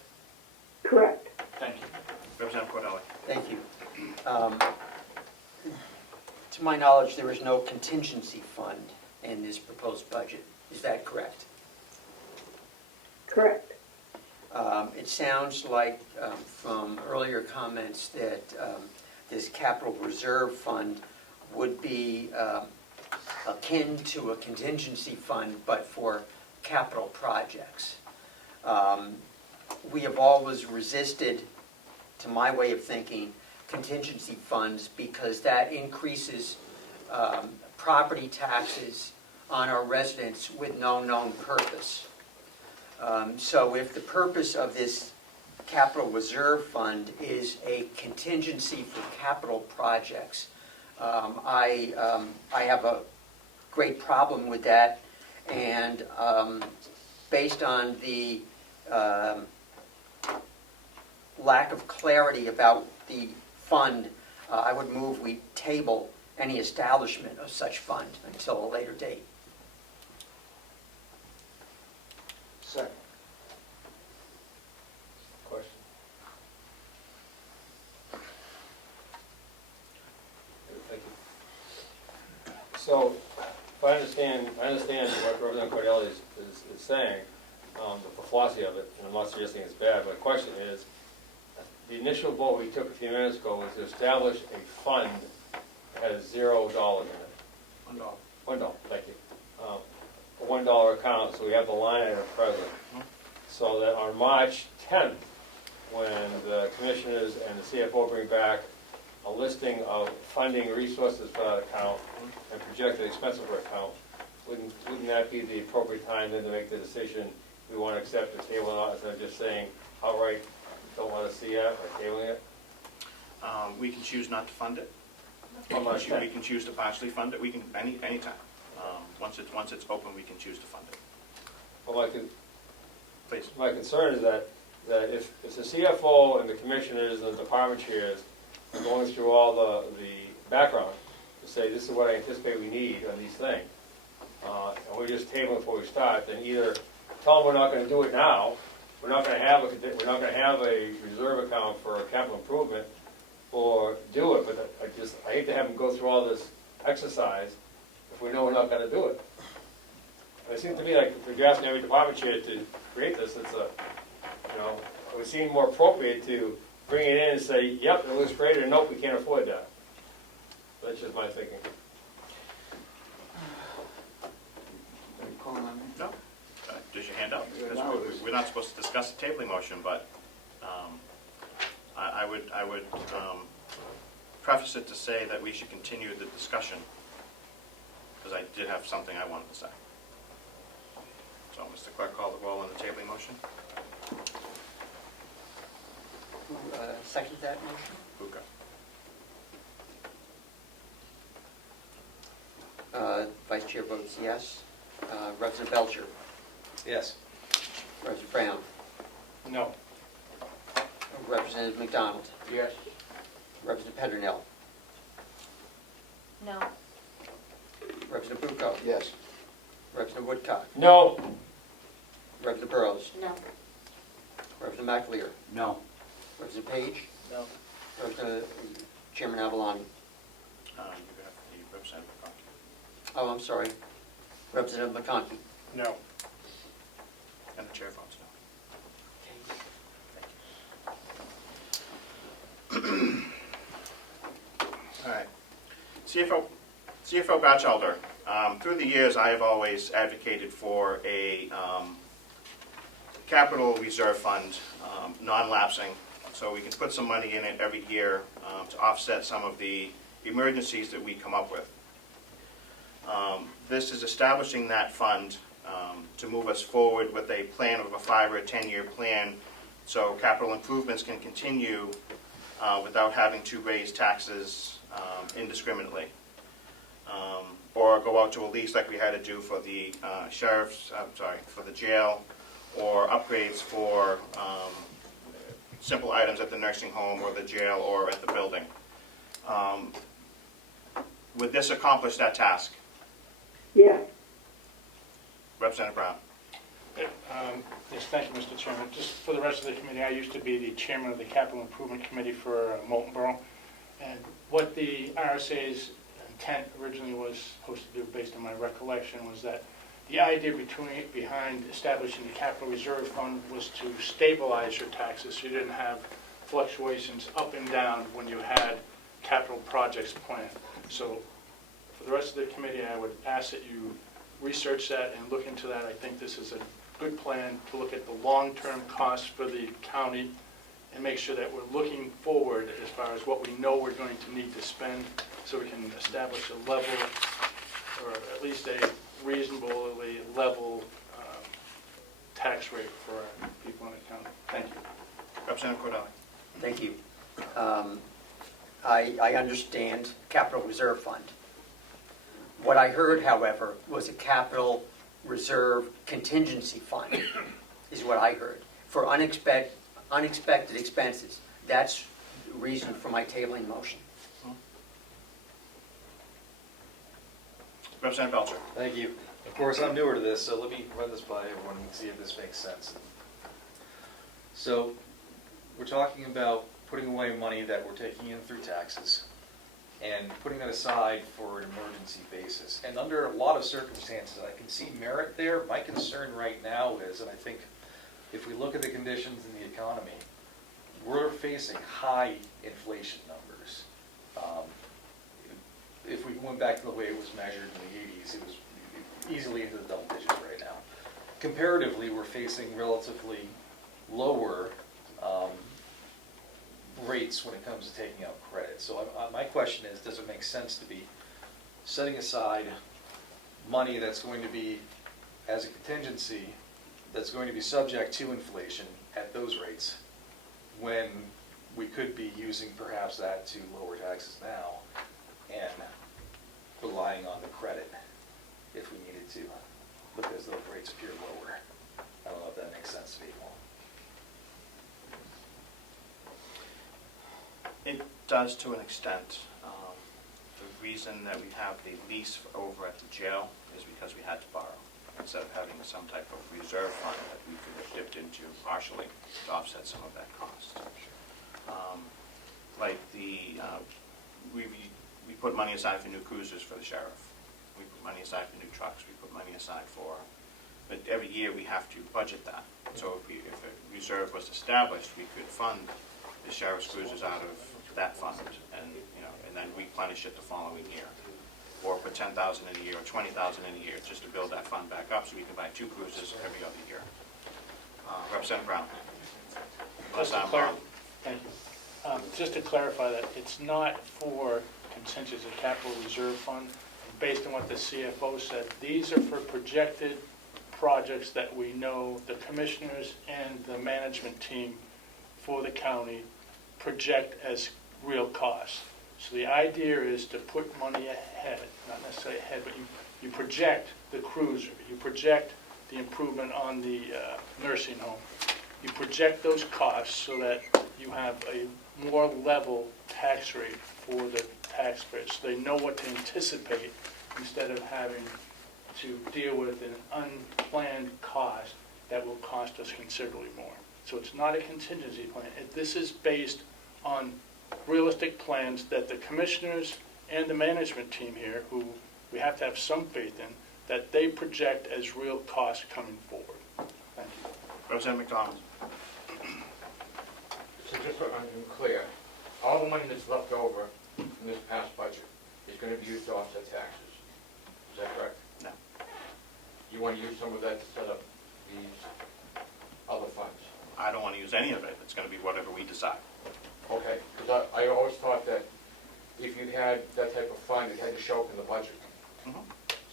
Correct. Thank you. Representative Cordelli? Thank you. To my knowledge, there is no contingency fund in this proposed budget. Is that correct? Correct. It sounds like from earlier comments that this capital reserve fund would be akin to a contingency fund, but for capital projects. We have always resisted, to my way of thinking, contingency funds because that increases property taxes on our residents with no known purpose. So if the purpose of this capital reserve fund is a contingency for capital projects, I have a great problem with that, and based on the lack of clarity about the fund, I would move we table any establishment of such fund until a later date. Second. Question? Thank you. So, if I understand what Representative Cordelli is saying, the philosophy of it, and I'm not suggesting it's bad, but the question is, the initial vote we took a few minutes ago was to establish a fund that has $0 in it. $1, thank you. A $1 account, so we have the line item present. So that on March 10th, when the commissioners and the CFO bring back a listing of funding resources for that account and projected expenses for account, wouldn't that be the appropriate time then to make the decision we want to accept the table or not, instead of just saying, outright, don't want to see it, or tabling it? We can choose not to fund it. On March 10th. We can choose to partially fund it. We can anytime. Once it's open, we can choose to fund it. Well, Please. my concern is that if the CFO and the commissioners and the department chairs are going through all the background to say, this is what I anticipate we need on these things, and we just table it before we start, then either tell them we're not gonna do it now, we're not gonna have a reserve account for a capital improvement, or do it, but I hate to have them go through all this exercise if we know we're not gonna do it. It seems to me like if you're asking every department chair to create this, it would seem more appropriate to bring it in and say, yep, it looks great, or nope, we can't afford that. That's just my thinking. No. Does your hand up? We're not supposed to discuss the tabling motion, but I would preface it to say that we should continue the discussion, because I did have something I wanted to say. So, Mr. Clerk, call the roll on the tabling motion. Who seconded that motion? Buka. Vice Chair votes yes. Representative Belcher. Yes. Representative Brown. No. Representative McDonald. Yes. Representative Pedernell. No. Representative Bucco. Yes. Representative Woodcock. No. Representative Burrows. No. Representative McAleer. No. Representative Page. No. Representative Chairman Avalani. You have the Representative McConkey. Oh, I'm sorry. Representative McConkey. No. And the chair votes no. All right. CFO Batchelder, through the years I have always advocated for a capital reserve fund, non-lapsing, so we can put some money in it every year to offset some of the emergencies that we come up with. This is establishing that fund to move us forward with a plan of a 5 or 10-year plan, so capital improvements can continue without having to raise taxes indiscriminately, or go out to a lease like we had to do for the for the jail, or upgrades for simple items at the nursing home or the jail or at the building. Would this accomplish that task? Yes. Representative Brown. Yes, thank you, Mr. Chairman. Just for the rest of the committee, I used to be the chairman of the Capital Improvement Committee for Molten Borough. And what the RSA's intent originally was supposed to do, based on my recollection, was that the idea behind establishing the capital reserve fund was to stabilize your taxes, so you didn't have fluctuations up and down when you had capital projects planned. So for the rest of the committee, I would ask that you research that and look into that. I think this is a good plan to look at the long-term costs for the county and make sure that we're looking forward as far as what we know we're going to need to spend, so we can establish a level, or at least a reasonably level tax rate for our people in the county. Thank you. Representative Cordell. Thank you. I understand capital reserve fund. What I heard, however, was a capital reserve contingency fund, is what I heard, for unexpected expenses. That's the reason for my tabling motion. Representative Belcher. Thank you. Of course, I'm newer to this, so let me run this by everyone and see if this makes sense. So, we're talking about putting away money that we're taking in through taxes and putting that aside for an emergency basis. And under a lot of circumstances, I can see merit there. My concern right now is, and I think if we look at the conditions in the economy, we're facing high inflation numbers. If we went back to the way it was measured in the 80s, it was easily into the double digits right now. Comparatively, we're facing relatively lower rates when it comes to taking out credit. So my question is, does it make sense to be setting aside money that's going to be, as a contingency, that's going to be subject to inflation at those rates, when we could be using perhaps that to lower taxes now and relying on the credit if we needed to, because those rates appear lower? does to an extent. The reason that we have the lease over at the jail is because we had to borrow, instead of having some type of reserve fund that we could have dipped into partially to offset some of that cost. Like we put money aside for new cruisers for the sheriff. We put money aside for new trucks. We put money aside for, but every year we have to budget that. So if a reserve was established, we could fund the sheriff's cruisers out of that fund, and and then replenish it the following year, or put 10,000 in a year or 20,000 in a year just to build that fund back up so we can buy 2 cruisers every other year. Representative Brown. Unless I'm wrong. Thank you. Just to clarify that, it's not for contingency capital reserve fund. Based on what the CFO said, these are for projected projects that we know the commissioners and the management team for the county project as real costs. So the idea is to put money ahead, not necessarily ahead, but you project the cruiser, you project the improvement on the nursing home. You project those costs so that you have a more level tax rate for the taxpayers. So they know what to anticipate instead of having to deal with an unplanned cost that will cost us considerably more. So it's not a contingency plan. This is based on realistic plans that the commissioners and the management team here, who we have to have some faith in, that they project as real costs coming forward. Thank you. Representative McDonald. So just so I'm clear, all the money that's left over from this past budget is going to be used to offset taxes. Is that correct? No. You want to use some of that to set up these other funds? I don't want to use any of it. It's going to be whatever we decide. Okay, because I always thought that if you had that type of fund, it had to show up in the budget.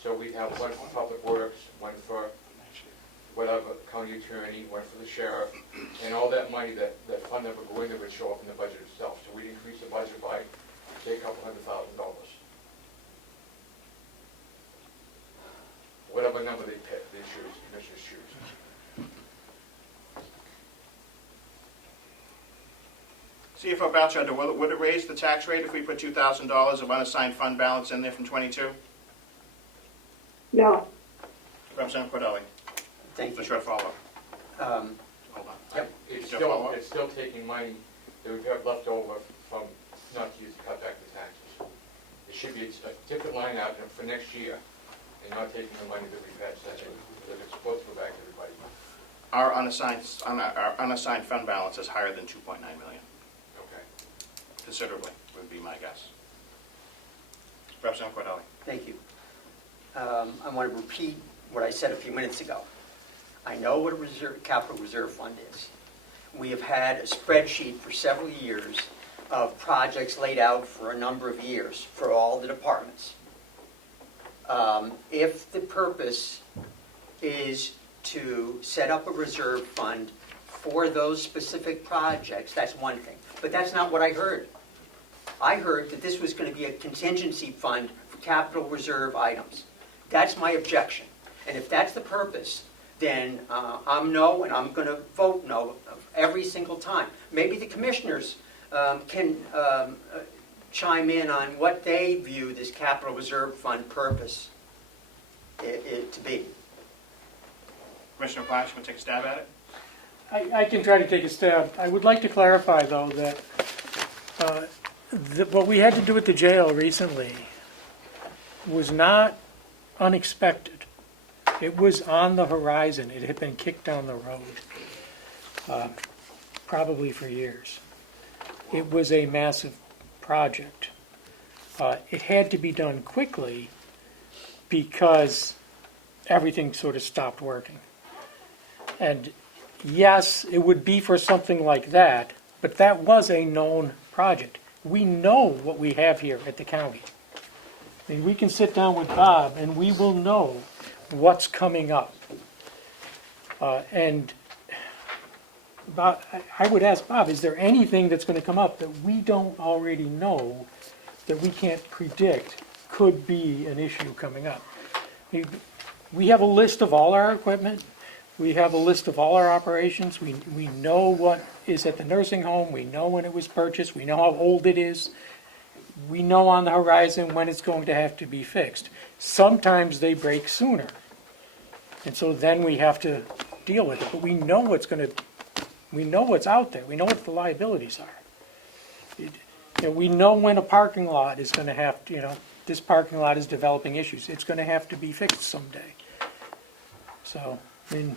So we'd have one for public works, one for whatever, county attorney, one for the sheriff, and all that money, that fund never go in there, would show up in the budget itself. So we'd increase the budget by, say, $200,000. Whatever number they pick, they choose, commissioners choose. CFO Bouchard, would it raise the tax rate if we put $2,000 of unassigned fund balance in there from 22? No. Representative Cordelli. Thank you. For sure follow-up. Hold on. Yep. It's Your follow-up? still taking money that we have left over from not to use to cut back the taxes. It should be a different line out for next year, and not taking the money that we've had set in, that it's supposed to go back to everybody. Our unassigned fund balance is higher than 2.9 million. Okay. Considerably, would be my guess. Representative Cordelli. Thank you. I want to repeat what I said a few minutes ago. I know what a capital reserve fund is. We have had a spreadsheet for several years of projects laid out for a number of years for all the departments. If the purpose is to set up a reserve fund for those specific projects, that's one thing. But that's not what I heard. I heard that this was going to be a contingency fund for capital reserve items. That's my objection. And if that's the purpose, then I'm no, and I'm going to vote no every single time. Maybe the commissioners can chime in on what they view this capital reserve fund purpose to be. Commissioner Plash, you want to take a stab at it? I can try to take a stab. I would like to clarify, though, that what we had to do at the jail recently was not unexpected. It was on the horizon. It had been kicked down the road, probably for years. It was a massive project. It had to be done quickly because everything sort of stopped working. And yes, it would be for something like that, but that was a known project. We know what we have here at the county. I mean, we can sit down with Bob and we will know what's coming up. And Bob, I would ask Bob, is there anything that's going to come up that we don't already know, that we can't predict could be an issue coming up? We have a list of all our equipment. We have a list of all our operations. We know what is at the nursing home. We know when it was purchased. We know how old it is. We know on the horizon when it's going to have to be fixed. Sometimes they break sooner. And so then we have to deal with it. But we know what's out there. We know what the liabilities are. We know when a parking lot is going to have to, this parking lot is developing issues. It's going to have to be fixed someday. So, I mean,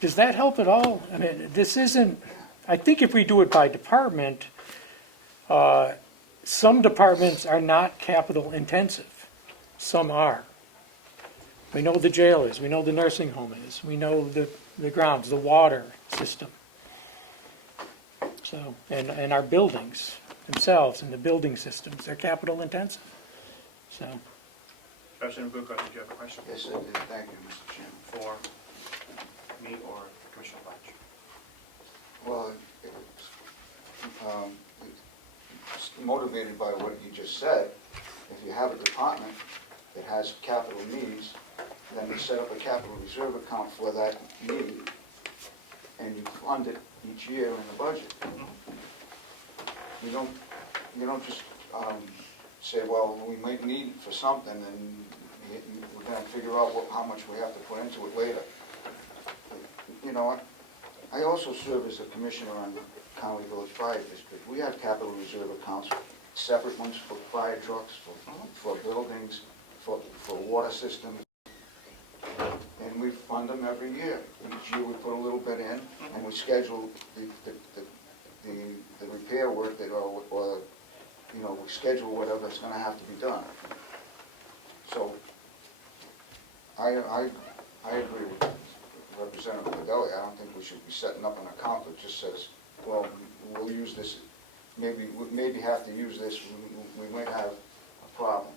does that help at all? I mean, this isn't, I think if we do it by department, some departments are not capital intensive. Some are. We know the jail is, we know the nursing home is, we know the grounds, the water system. So, and our buildings themselves and the building systems, they're capital intensive. So. Representative Bucco, did you have a question? Yes, I did. Thank you, Mr. Chairman. For me or Commissioner Blatch? Well, it's motivated by what you just said. If you have a department that has capital needs, then you set up a capital reserve account for that need, and you fund it each year in the budget. You don't just say, well, we might need it for something, and we're going to figure out how much we have to put into it later. You know, I also serve as a commissioner on the County Village Fire District. We have capital reserve accounts, separate ones for fire trucks, for buildings, for water systems, and we fund them every year. Each year we put a little bit in, and we schedule the repair work that, or we schedule whatever's going to have to be done. So I agree with Representative Padelli. I don't think we should be setting up an account that just says, well, we'll use this, maybe have to use this, we might have a problem.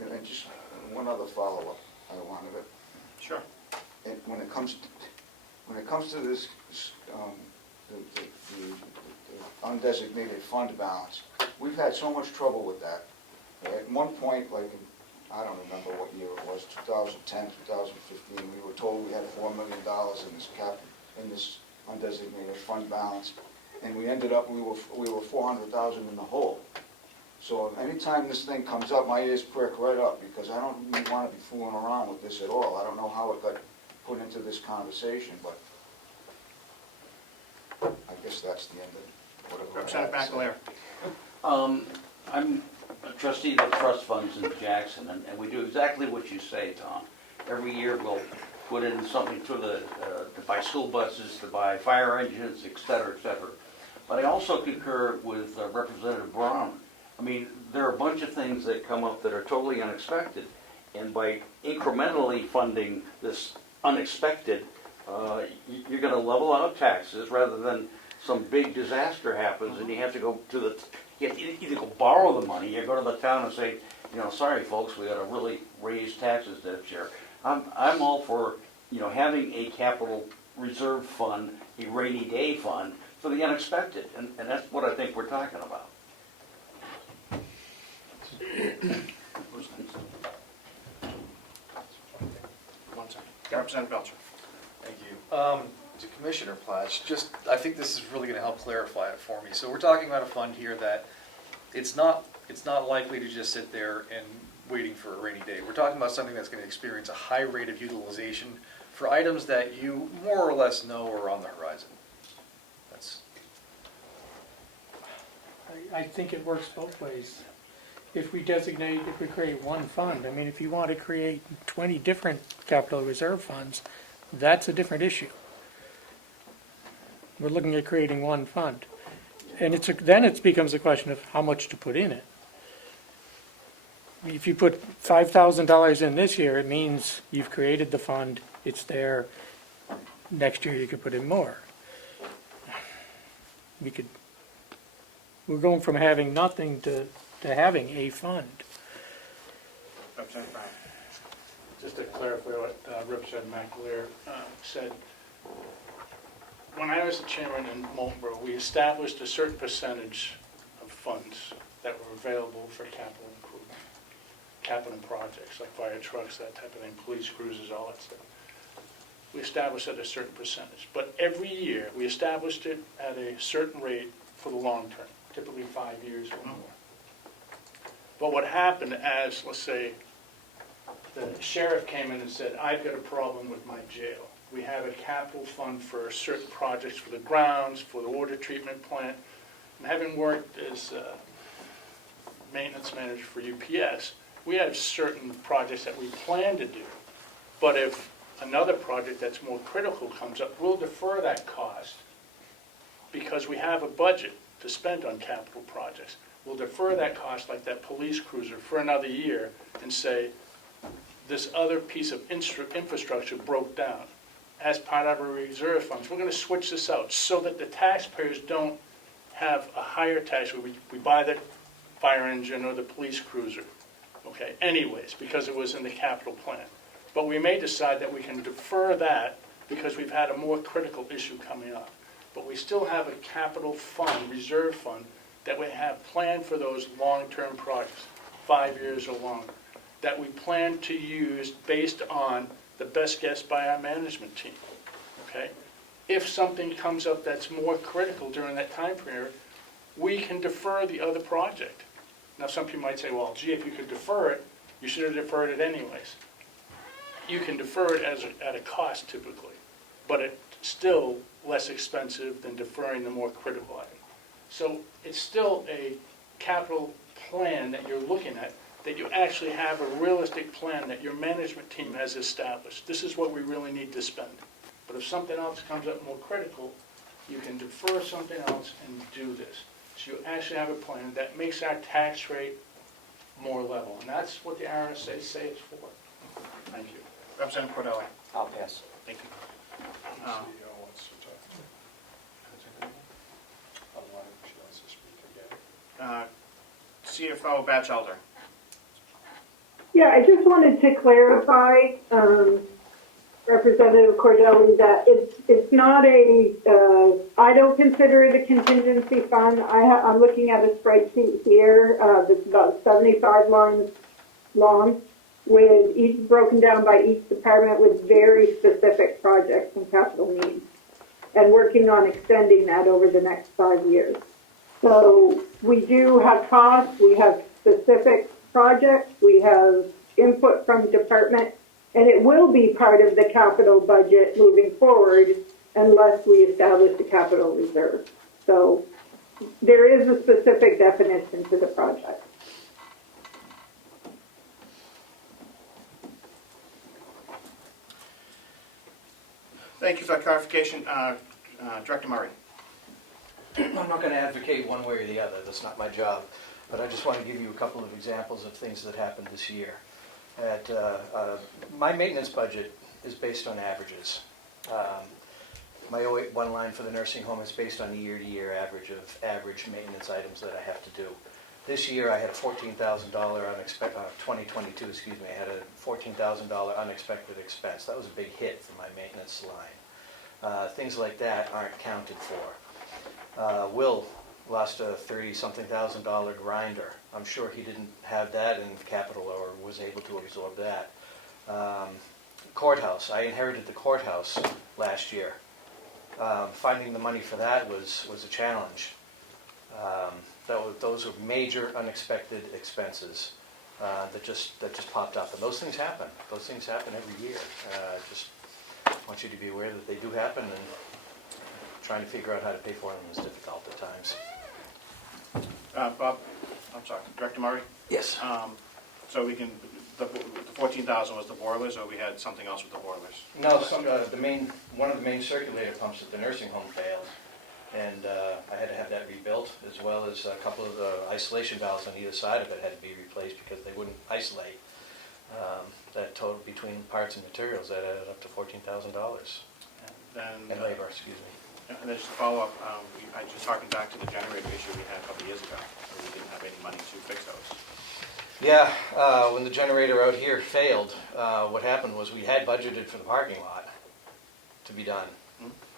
And just one other follow-up I wanted to. Sure. And when it comes to this, the undesignated fund balance, we've had so much trouble with that. At one point, like I don't remember what year it was, 2010, 2015, we were told we had $4 million in this undesignated fund balance, and we ended up we were $400,000 in the hole. So anytime this thing comes up, my ears perk right up, because I don't really want to be fooling around with this at all. I don't know how it got put into this conversation, but I guess that's the end of whatever. Representative McAleer. I'm a trustee of the trust funds in Jackson, and we do exactly what you say, Tom. Every year we'll put in something to buy school buses, to buy fire engines, et cetera, et cetera. But I also concur with Representative Brown. I mean, there are a bunch of things that come up that are totally unexpected, and by incrementally funding this unexpected, you're going to level out taxes rather than some big disaster happens and you have to go to you have to either go borrow the money or go to the town and say, sorry folks, we got to really raise taxes this year. I'm all for, having a capital reserve fund, a rainy day fund for the unexpected, and that's what I think we're talking about. Who's next? One second. Representative Belcher. Thank you. To Commissioner Platch, I think this is really going to help clarify it for me. So we're talking about a fund here that it's not likely to just sit there and waiting for a rainy day. We're talking about something that's going to experience a high rate of utilization for items that you more or less know are on the horizon. I think it works both ways. If we create one fund, I mean, if you want to create 20 different capital reserve funds, that's a different issue. We're looking at creating one fund. And then it becomes a question of how much to put in it. If you put $5,000 in this year, it means you've created the fund, it's there. Next year you could put in more. We're going from having nothing to having a fund. Representative Brown. Just to clarify what Representative McAleer said, when I was the chairman in Moultonborough, we established a certain percentage of funds that were available for capital improvement, capital projects like fire trucks, that type of thing, police cruisers, all that stuff. we established at a certain percentage. But every year, we established it at a certain rate for the long term, typically 5 years or more. But what happened as, let's say, the sheriff came in and said, I've got a problem with my jail. We have a capital fund for certain projects, for the grounds, for the water treatment plant. And having worked as maintenance manager for UPS, we have certain projects that we plan to do. But if another project that's more critical comes up, we'll defer that cost because we have a budget to spend on capital projects. We'll defer that cost, like that police cruiser, for another year and say, this other piece of infrastructure broke down. As part of our reserve funds, we're going to switch this out so that the taxpayers don't have a higher tax. We buy the fire engine or the police cruiser, okay, anyways, because it was in the capital plan. But we may decide that we can defer that because we've had a more critical issue coming up. But we still have a capital fund, reserve fund, that we have planned for those long-term projects, 5 years or longer, that we plan to use based on the best guess by our management team, okay? If something comes up that's more critical during that time period, we can defer the other project. Now, some people might say, well, gee, if you could defer it, you should have deferred it anyways. You can defer it at a cost typically, but it's still less expensive than deferring the more critical item. So it's still a capital plan that you're looking at, that you actually have a realistic plan that your management team has established. This is what we really need to spend. But if something else comes up more critical, you can defer something else and do this. So you actually have a plan that makes our tax rate more level. And that's what the RSA say it's for. Thank you. Representative Cordelli. I'll pass. Thank you. CFO Batchelder. Yeah, I just wanted to clarify, Representative Cordelli, that it's not I don't consider it a contingency fund. I'm looking at a spreadsheet here that's about 75 lines long, with each broken down by each department with very specific projects and capital needs, and working on extending that over the next 5 years. So we do have costs, we have specific projects, we have input from department, and it will be part of the capital budget moving forward unless we establish the capital reserve. So there is a specific definition to the project. Thank you for that clarification. Director Murray. I'm not going to advocate one way or the other. That's not my job. But I just want to give you a couple of examples of things that happened this year. My maintenance budget is based on averages. My 081 line for the nursing home is based on the year-to-year average of average maintenance items that I have to do. This year I had a $14,000 unexpected, 2022, excuse me, I had a $14,000 unexpected expense. That was a big hit for my maintenance line. Things like that aren't counted for. Will lost a $30-something thousand grinder. I'm sure he didn't have that in capital or was able to absorb that. Courthouse, I inherited the courthouse last year. Finding the money for that was a challenge. Those were major unexpected expenses that just popped up, and those things happen. Those things happen every year. Just want you to be aware that they do happen, and trying to figure out how to pay for them is difficult at times. Bob, I'm sorry, Director Murray? Yes. So we can, the 14,000 was the boilers, or we had something else with the boilers? No, one of the main circulator pumps at the nursing home failed, and I had to have that rebuilt, as well as a couple of the isolation valves on either side of it had to be replaced because they wouldn't isolate. That total between parts and materials, that added up to $14,000. And labor, excuse me. And then just to follow up, I just harking back to the generator issue we had a couple of years ago, where we didn't have any money to fix those. Yeah, when the generator out here failed, what happened was we had budgeted for the parking lot to be done.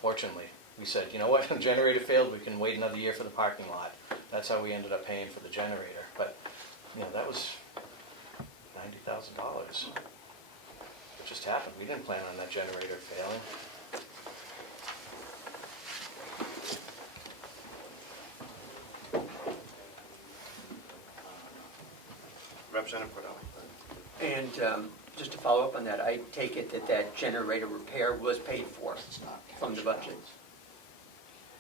Fortunately, we said, you know what, the generator failed, we can wait another year for the parking lot. That's how we ended up paying for the generator. But, you know, that was $90,000. just happened. We didn't plan on that generator failing. Representative Cordelli. And just to follow up on that, I take it that that generator repair was paid for from the budget?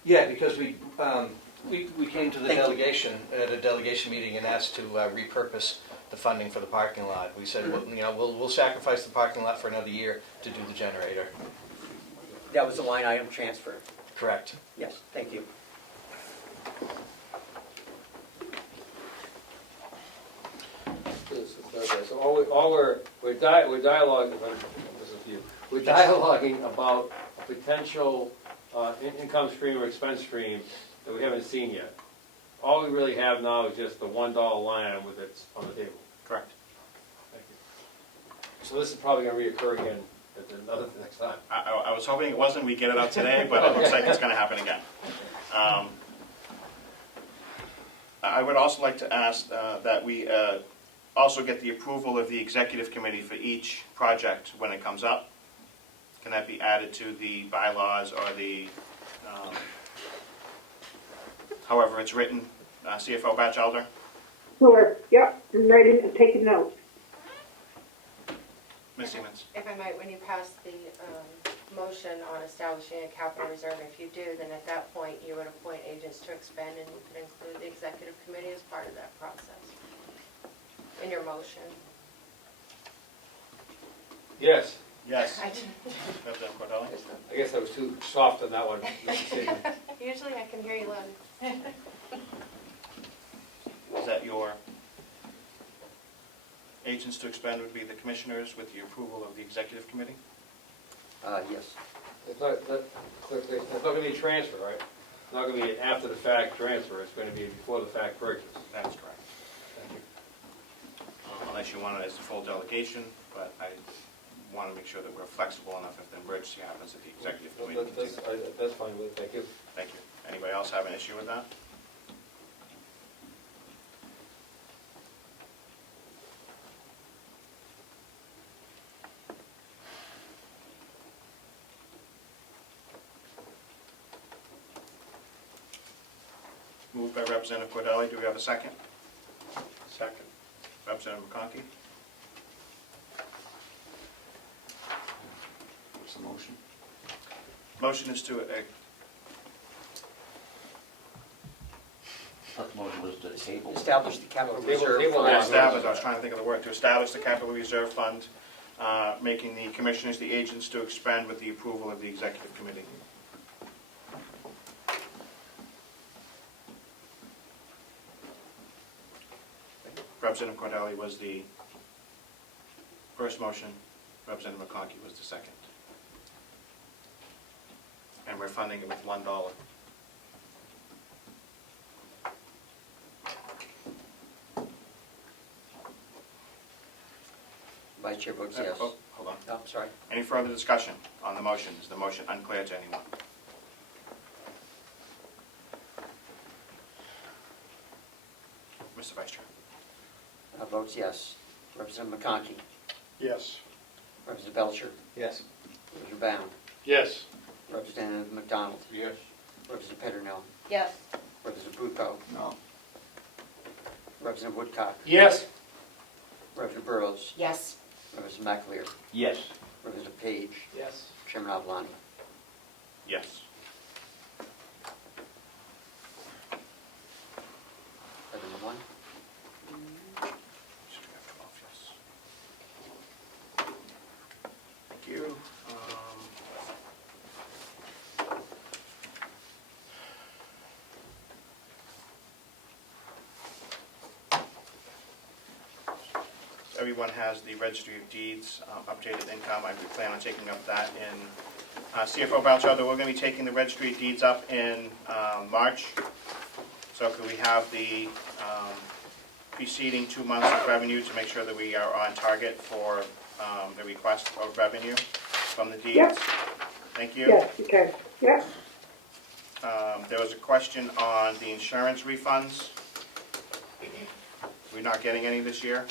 Yeah, because we came to the Thank you. delegation, at a delegation meeting and asked to repurpose the funding for the parking lot. We said, well, you know, we'll sacrifice the parking lot for another year to do the generator. That was the line item transfer? Correct. Yes, thank you. So we're dialoguing, this is you, we're dialoguing about a potential income stream or expense stream that we haven't seen yet. All we really have now is just the $1 line item with it's on the table. Correct. Thank you. So this is probably going to reoccur again at the next time. I was hoping it wasn't, we get it out today, but it looks like it's gonna happen again. I would also like to ask that we also get the approval of the executive committee for each project when it comes up. Can that be added to the bylaws or the, however it's written, CFO Batchelder? Sure, yep, I'm writing and taking notes. Ms. Siemens? If I might, when you pass the motion on establishing a capital reserve, if you do, then at that point, you would appoint agents to expend, and you could include the executive committee as part of that process in your motion. Yes. Yes. I didn't- Representative Cordelli? I guess I was too soft on that one. Usually I can hear you loud. Is that your agents to expend would be the commissioners with the approval of the executive committee? Yes. It's not going to be a transfer, right? It's not going to be an after-the-fact transfer, it's going to be before-the-fact purchase. That's correct. Thank you. Unless you want it as a full delegation, but I want to make sure that we're flexible enough if the emergency happens at the executive committee. That's fine with it, thank you. Thank you. Anybody else have an issue with that? Moved by Representative Cordelli. Do we have a second? Second. Representative McConkey? What's the motion? Motion is to, I thought the motion was to table. Establish the capital reserve table fund. establish, I was trying to think of the word, to establish the capital reserve fund, making the commissioners the agents to expend with the approval of the executive committee. Representative Cordelli was the first motion, Representative McConkey was the second. And we're funding it with $1. Vice Chair votes yes. Oh, hold on. Oh, I'm sorry. Any further discussion on the motion? Is the motion unclear to anyone? Mr. Vice Chair. Votes yes. Representative McConkey. Yes. Representative Belcher. Yes. Representative Bound. Yes. Representative McDonald. Yes. Representative Petronell. Yes. Representative Bucco. No. Representative Woodcock. Yes. Representative Burrows. Yes. Representative McAleer. Yes. Representative Page. Yes. Chairman Avalani. Yes. Item number 1. Should we have 12? Yes. Thank you. Everyone has the Registry of Deeds updated income. I plan on taking up that in CFO Batchelder. We're going to be taking the Registry of Deeds up in March. So could we have the preceding 2 months of revenue to make sure that we are on target for the request of revenue from the deeds? Yep. Thank you. Yes, okay, yep. There was a question on the insurance refunds. We're not getting any this year?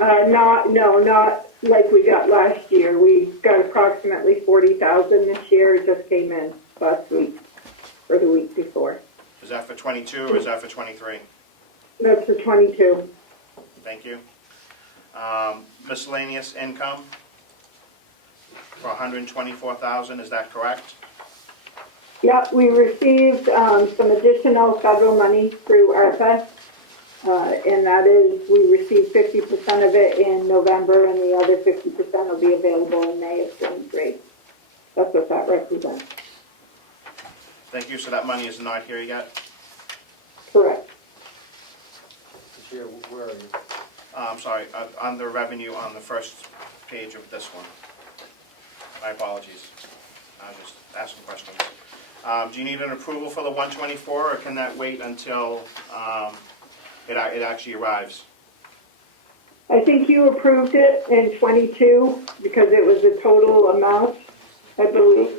Not like we got last year. We got approximately 40,000 this year. It just came in last week, or the week before. Is that for 22 or is that for 23? That's for 22. Thank you. Miscellaneous income for 124,000, is that correct? Yep, we received some additional federal money through ARPA, and that is, we received 50% of it in November, and the other 50% will be available in May of 23. That's what that represents. Thank you, so that money is not here yet? Correct. Mr. Chair, where are you? I'm sorry, on the revenue on the first page of this one. My apologies. I was just asking questions. Do you need an approval for the 124, or can that wait until it actually arrives? I think you approved it in 22 because it was a total amount, I believe.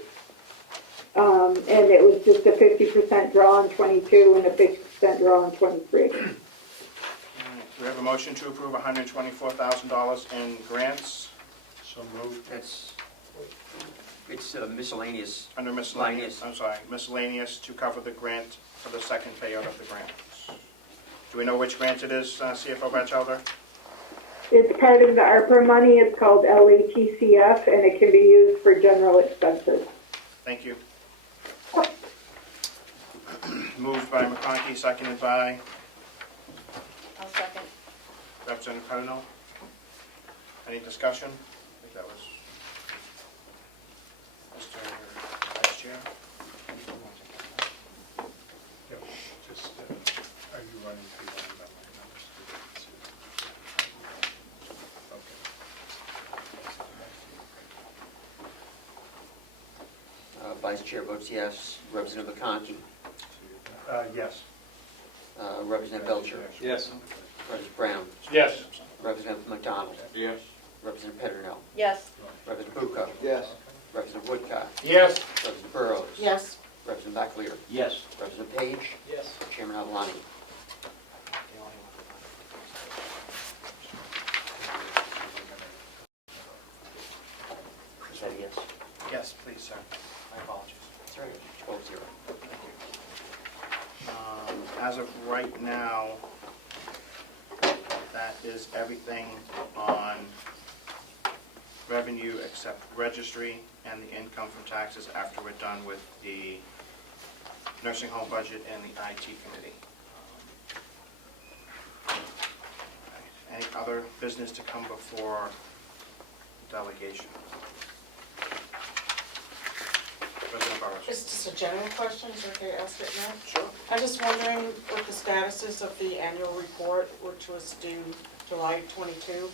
And it was just a 50% draw in 22 and a 50% draw in 23. Do we have a motion to approve $124,000 in grants? So moved. It's miscellaneous. Under miscellaneous, I'm sorry, miscellaneous to cover the grant for the second payout of the grant. Do we know which grant it is, CFO Batchelder? It's part of the ARPA money. It's called LATCF, and it can be used for general expenses. Thank you. Moved by McConkey, seconded by I'll second. Representative Carroll. Any discussion? I think that was Mr. Vice Chair. Yep, just, are you running through line by line numbers? Okay. Vice Chair votes yes. Representative McConkey. Yes. Representative Belcher. Yes. Representative Brown. Yes. Representative McDonald. Yes. Representative Petronel. Yes. Representative Bucco. Yes. Representative Woodcock. Yes. Representative Burrows. Yes. Representative Backleer. Yes. Representative Page. Yes. Chairman Avalani. Is that a yes? Yes, please, sir. My apologies. That's right. 12-0. As of right now, that is everything on revenue except registry and the income from taxes after we're done with the nursing home budget and the IT committee. Any other business to come before delegation? President Burrows. It's just a general question, is it okay to ask it now? Sure. I'm just wondering what the status is of the annual report, which was due July 22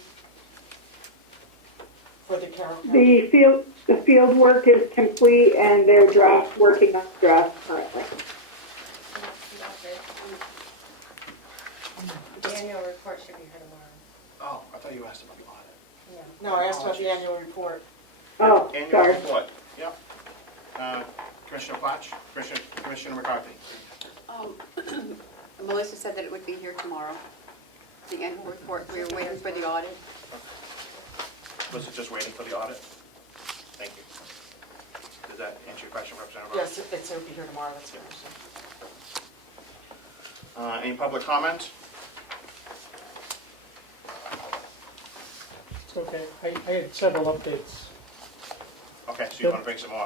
for the Carroll County. The field work is complete, and they're working on draft currently. The annual report should be here tomorrow. Oh, I thought you asked about the audit. No, I asked about the annual report. Oh, Annual sorry. report, yep. Commissioner Platch, Commissioner McCarthy. Melissa said that it would be here tomorrow. The annual report, we were waiting for the audit. Was it just waiting for the audit? Thank you. Did that answer your question, Representative Rose? Yes, it'll be here tomorrow, that's what I'm saying. Any public comment? It's okay. I had several updates Okay, so you want to bring some more?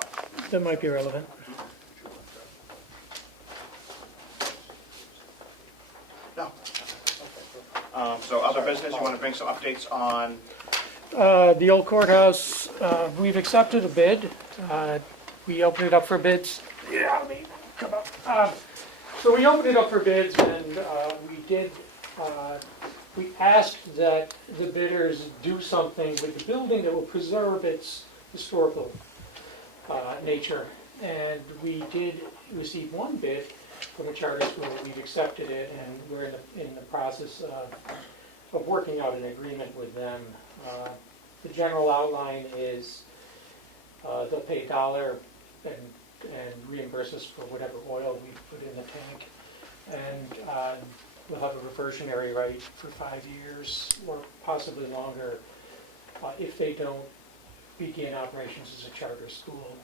that might be relevant. No. So other business, you want to bring some updates on? The old courthouse, we've accepted a bid. We opened it up for bids. Yeah, come up. So we opened it up for bids, and we asked that the bidders do something with the building that will preserve its historical nature. And we did receive one bid from a charter school. We've accepted it, and we're in the process of working out an agreement with them. The general outline is they'll pay $1 and reimburse us for whatever oil we put in the tank. And will have a reversionary right for 5 years or possibly longer if they don't begin operations as a charter school.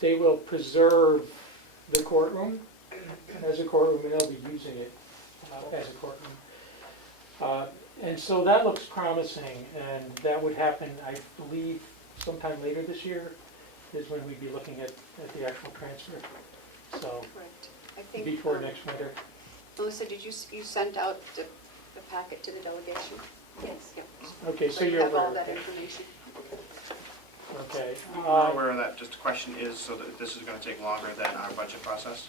They will preserve the courtroom as a courtroom, and they'll be using it as a courtroom. And so that looks promising, and that would happen, I believe, sometime later this year is when we'd be looking at the actual transfer. So Correct. I think, before next winter. Melissa, did you send out the packet to the delegation? Yes. Yeah. Okay, so you you're have all aware, that okay. information. Okay. I'm aware of that. Just a question is, so that this is going to take longer than our budget process?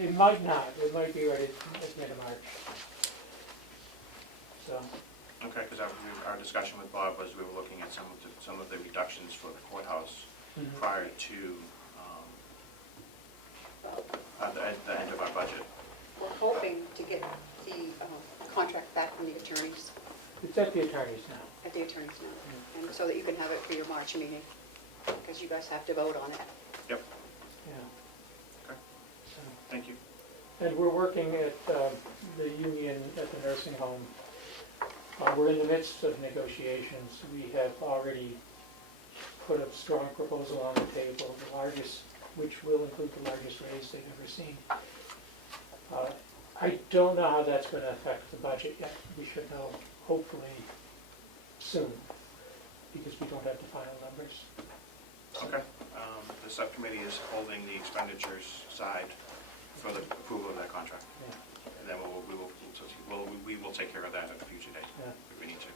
It might not. It might be right at the end of March. So. Okay, because our discussion with Bob was we were looking at some of the reductions for the courthouse prior to the end of our budget. We're hoping to get the contract back from the attorneys, It's at the attorneys now. at the attorneys now, and so that you can have it for your March meeting, because you guys have to vote on it. Yep. Yeah. Okay. So. Thank you. And we're working at the union at the nursing home. We're in the midst of negotiations. We have already put a strong proposal on the table, the largest, which will include the largest raise they've ever seen. I don't know how that's going to affect the budget yet. We should know, hopefully, soon, because we don't have the final numbers. Okay. The subcommittee is holding the expenditures side for the approval of that contract. Yeah. And then we will take care of that at a future date if we need to.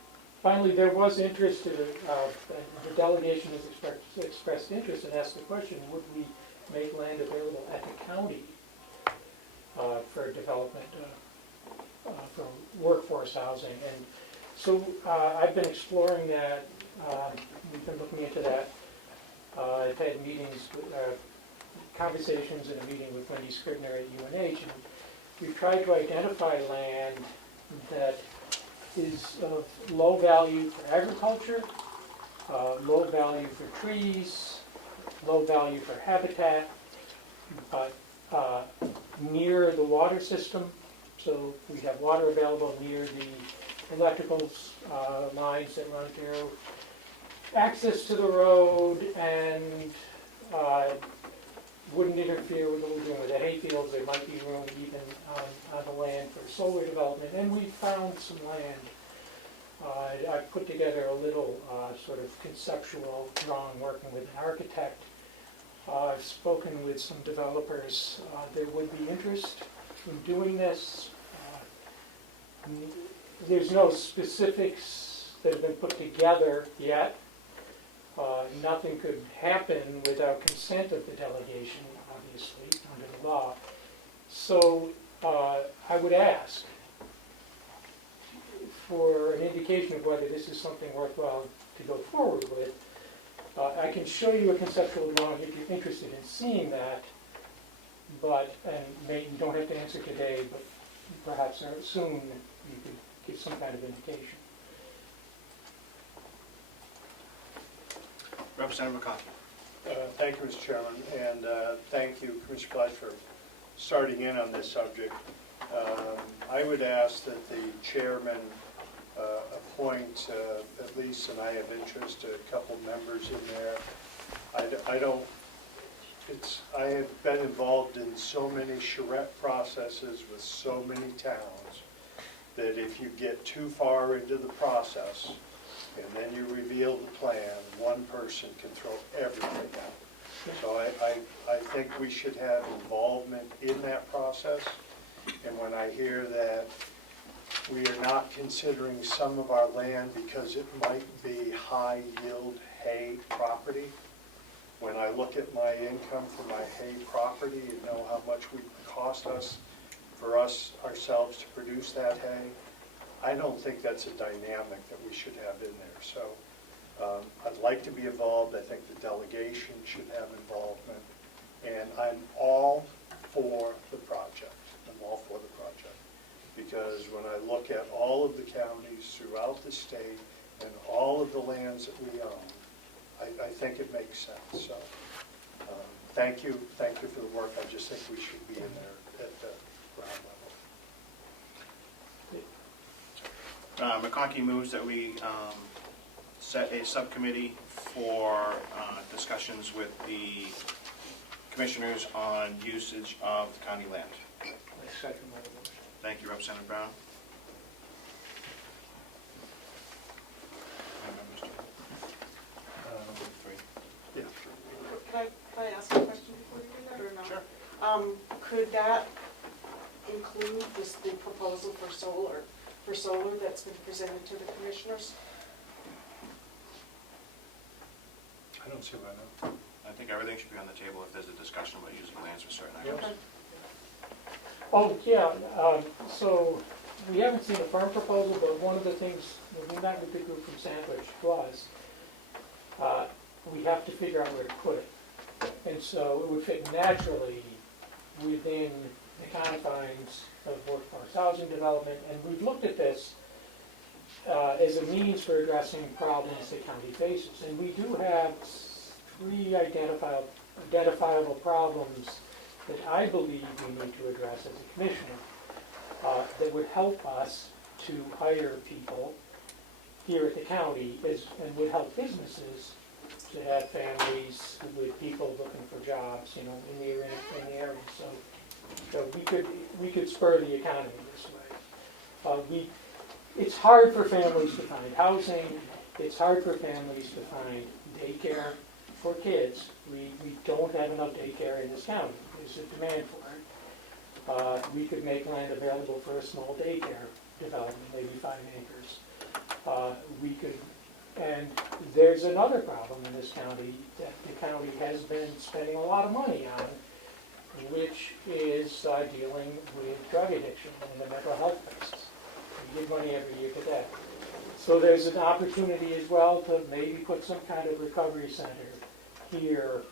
Finally, there was interest in the delegation has expressed interest and asked the question, would we make land available at the county for development, for workforce housing? And so I've been exploring that. We've been looking into that. I've had meetings, conversations in a meeting with Wendy Scribner at UNH, and we've tried to identify land that is of low value for agriculture, low value for trees, low value for habitat, but near the water system, so we have water available near the electrical lines that run through, access to the road, and wouldn't interfere with what we're doing with the hayfields. There might be room even on the land for solar development, and we found some land. I put together a little sort of conceptual drawing working with an architect. I've spoken with some developers. There would be interest in doing this. There's no specifics that have been put together yet. Nothing could happen without consent of the delegation, obviously, under the law. So I would ask for an indication of whether this is something worthwhile to go forward with. I can show you a conceptual drawing if you're interested in seeing that, and maybe you don't have to answer today, but perhaps soon you could give some kind of indication. Representative McConkey. Thank you, Mr. Chairman, and thank you, Commissioner Flash, for starting in on this subject. I would ask that the chairman appoint, at least, and I have interest, a couple members in there. I have been involved in so many charrette processes with so many towns that if you get too far into the process, and then you reveal the plan, one person can throw everything out. So I think we should have involvement in that process. And when I hear that we are not considering some of our land because it might be high-yield hay property, when I look at my income for my hay property and know how much it would cost us for ourselves to produce that hay, I don't think that's a dynamic that we should have in there. So I'd like to be involved. I think the delegation should have involvement. And I'm all for the project. I'm all for the project. Because when I look at all of the counties throughout the state and all of the lands that we own, I think it makes sense. So thank you for the work. I just think we should be in there at the ground level. McConkey moves that we set a subcommittee for discussions with the commissioners on usage of the county land. I second that motion. Thank you, Representative Brown. Yeah. Can I ask a question before you do that, or no? Sure. Could that include the proposal for solar that's been presented to the commissioners? I don't see why not. I think everything should be on the table if there's a discussion about using lands for certain items. Okay. Oh, yeah, so we haven't seen a firm proposal, but one of the things, when we met with the group from Sandwich was, we have to figure out where to put it. And so it would fit naturally within the confines of workforce housing development, and we've looked at this as a means for addressing problems the county faces. And we do have 3 identifiable problems that I believe we need to address as a commissioner that would help us to hire people here at the county and would help businesses to have families with people looking for jobs, you know, in the area. So we could spur the economy this way. It's hard for families to find housing. It's hard for families to find daycare for kids. We don't have enough daycare in this county. There's a demand for it. We could make land available for a small daycare development, maybe 5 acres. We could, and there's another problem in this county that the county has been spending a lot of money on, which is dealing with drug addiction and the mental health crisis. We give money every year to that. So there's an opportunity as well to maybe put some kind of recovery center here.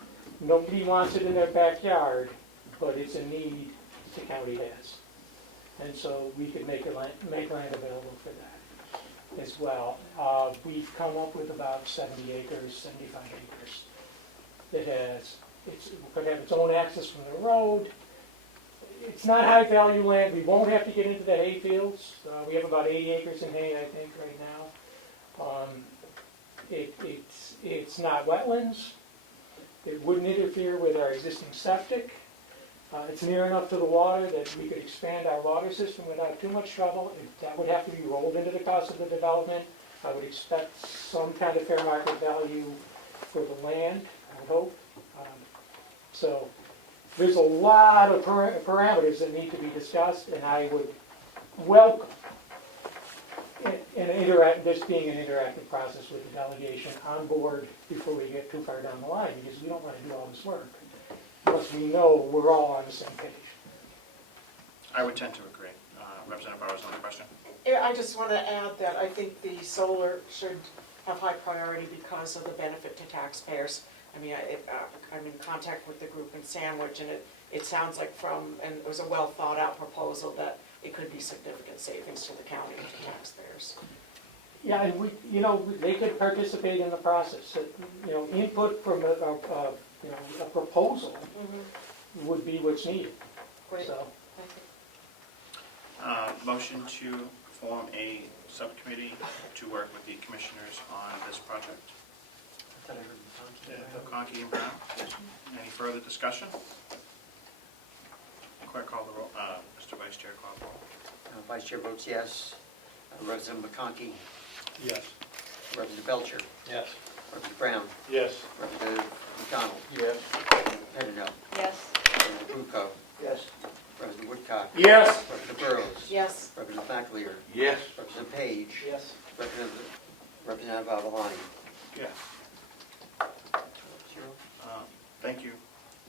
Nobody wants it in their backyard, but it's a need the county has. And so we could make land available for that as well. We've come up with about 70 acres, 75 acres that could have its own access from the road. It's not high value land. We won't have to get into the hay fields. We have about 80 acres in hay, I think, right now. It's not wetlands. It wouldn't interfere with our existing septic. It's near enough to the water that we could expand our water system without too much trouble. That would have to be rolled into the cost of the development. I would expect some kind of fair market value for the land, I would hope. So there's a lot of parameters that need to be discussed, and I would welcome this being an interactive process with the delegation on board before we get too far down the line, because we don't want to do all this work unless we know we're all on the same page. I would tend to agree. Representative Bowers on the question. Yeah, I just want to add that I think the solar should have high priority because of the benefit to taxpayers. I mean, I'm in contact with the group in Sandwich, and it sounds like and it was a well thought out proposal that it could be significant savings to the county and to taxpayers. Yeah, and they could participate in the process. Input from a proposal would be what's needed. Great. So. Thank you. Motion to form a subcommittee to work with the commissioners on this project. McConkey and Brown. Any further discussion? Clerk, call the roll. Mr. Vice Chair, call the roll. Vice Chair votes yes. Representative McConkey. Yes. Representative Belcher. Yes. Representative Brown. Yes. Representative McDonald. Yes. Representative Pettingill. Yes. Representative Bucco. Yes. Representative Woodcock. Yes. Representative Burrows. Yes. Representative McAleer. Yes. Representative Page. Yes. Representative Avalani. Yes. Thank you,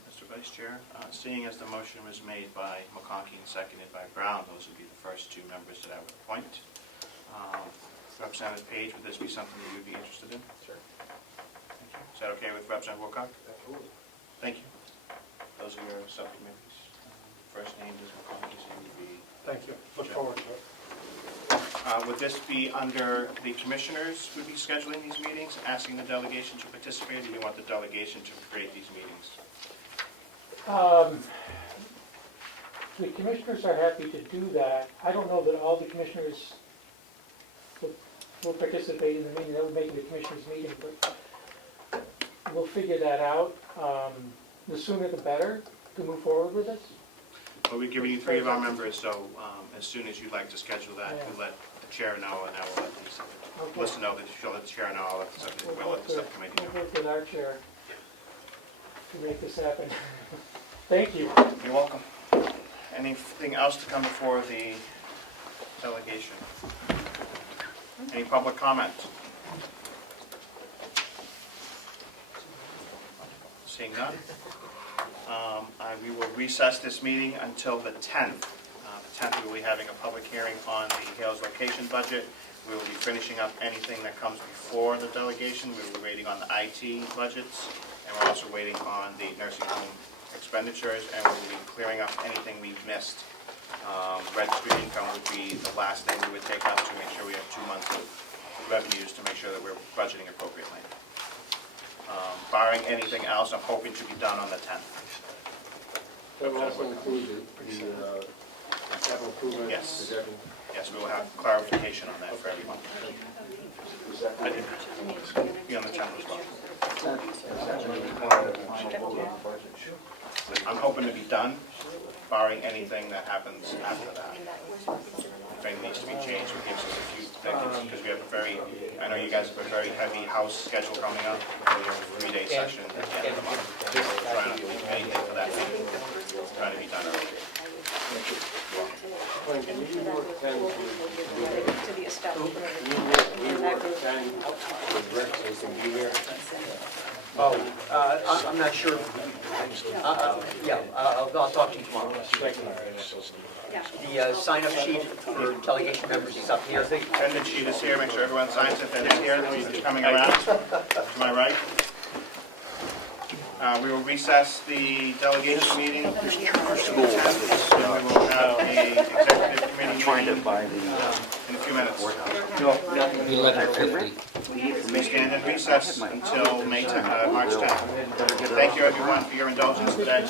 Mr. Vice Chair. Seeing as the motion was made by McConkey and seconded by Brown, those would be the first 2 members that I would appoint. Representative Page, would this be something that you would be interested in? Sure. Thank you. Is that okay with Representative Wilcox? Absolutely. Thank you. Those are your subcommittees. First name is McConkey, so you would be... Thank you. Look forward to it. Would this be under the commissioners would be scheduling these meetings, asking the delegation to participate, or do you want the delegation to create these meetings? The commissioners are happy to do that. I don't know that all the commissioners will participate in the meeting. That would make it a commissioners meeting, but we'll figure that out. The sooner the better to move forward with this. Well, we've given you 3 of our members, so as soon as you'd like to schedule that, you let the chair know, and I will let the listen know that you'll let the chair know, I'll let the subcommittee know. We'll work with our chair to make this happen. Thank you. You're welcome. Anything else to come before the delegation? Any public comment? Seeing none, we will recess this meeting until the 10th. The 10th, we will be having a public hearing on the Hales location budget. We will be finishing up anything that comes before the delegation. We will be waiting on the IT budgets, and we're also waiting on the nursing home expenditures, and we will be clearing up anything we've missed. Registry income would be the last thing we would take up to make sure we have 2 months of revenues to make sure that we're budgeting appropriately. Barring anything else, I'm hoping to be done on the 10th. That will also include the capital improvement. Yes. Yes, we will have clarification on that for everyone. I did. Be on the 10th as well. I'm hoping to be done, barring anything that happens after that. If anything needs to be changed, it gives us a few things, because we have a very, I know you guys have a very heavy house schedule coming up. We have a 3-day session at the end of the month. We're trying not to do anything for that meeting. Trying to be done early. Can you work 10 To the establishment. with Rick so he can be here? I'm not sure. Yeah, I'll talk to you tomorrow. The sign-up sheet for delegation members is up here. Attendance sheet is here, make sure everyone signs it, then it's here, it's coming around to my right. We will recess the delegation meeting. And we will have the executive committee meeting in a few minutes. 11:50. We stand in recess until March 10th. Thank you, everyone, for your indulgence today.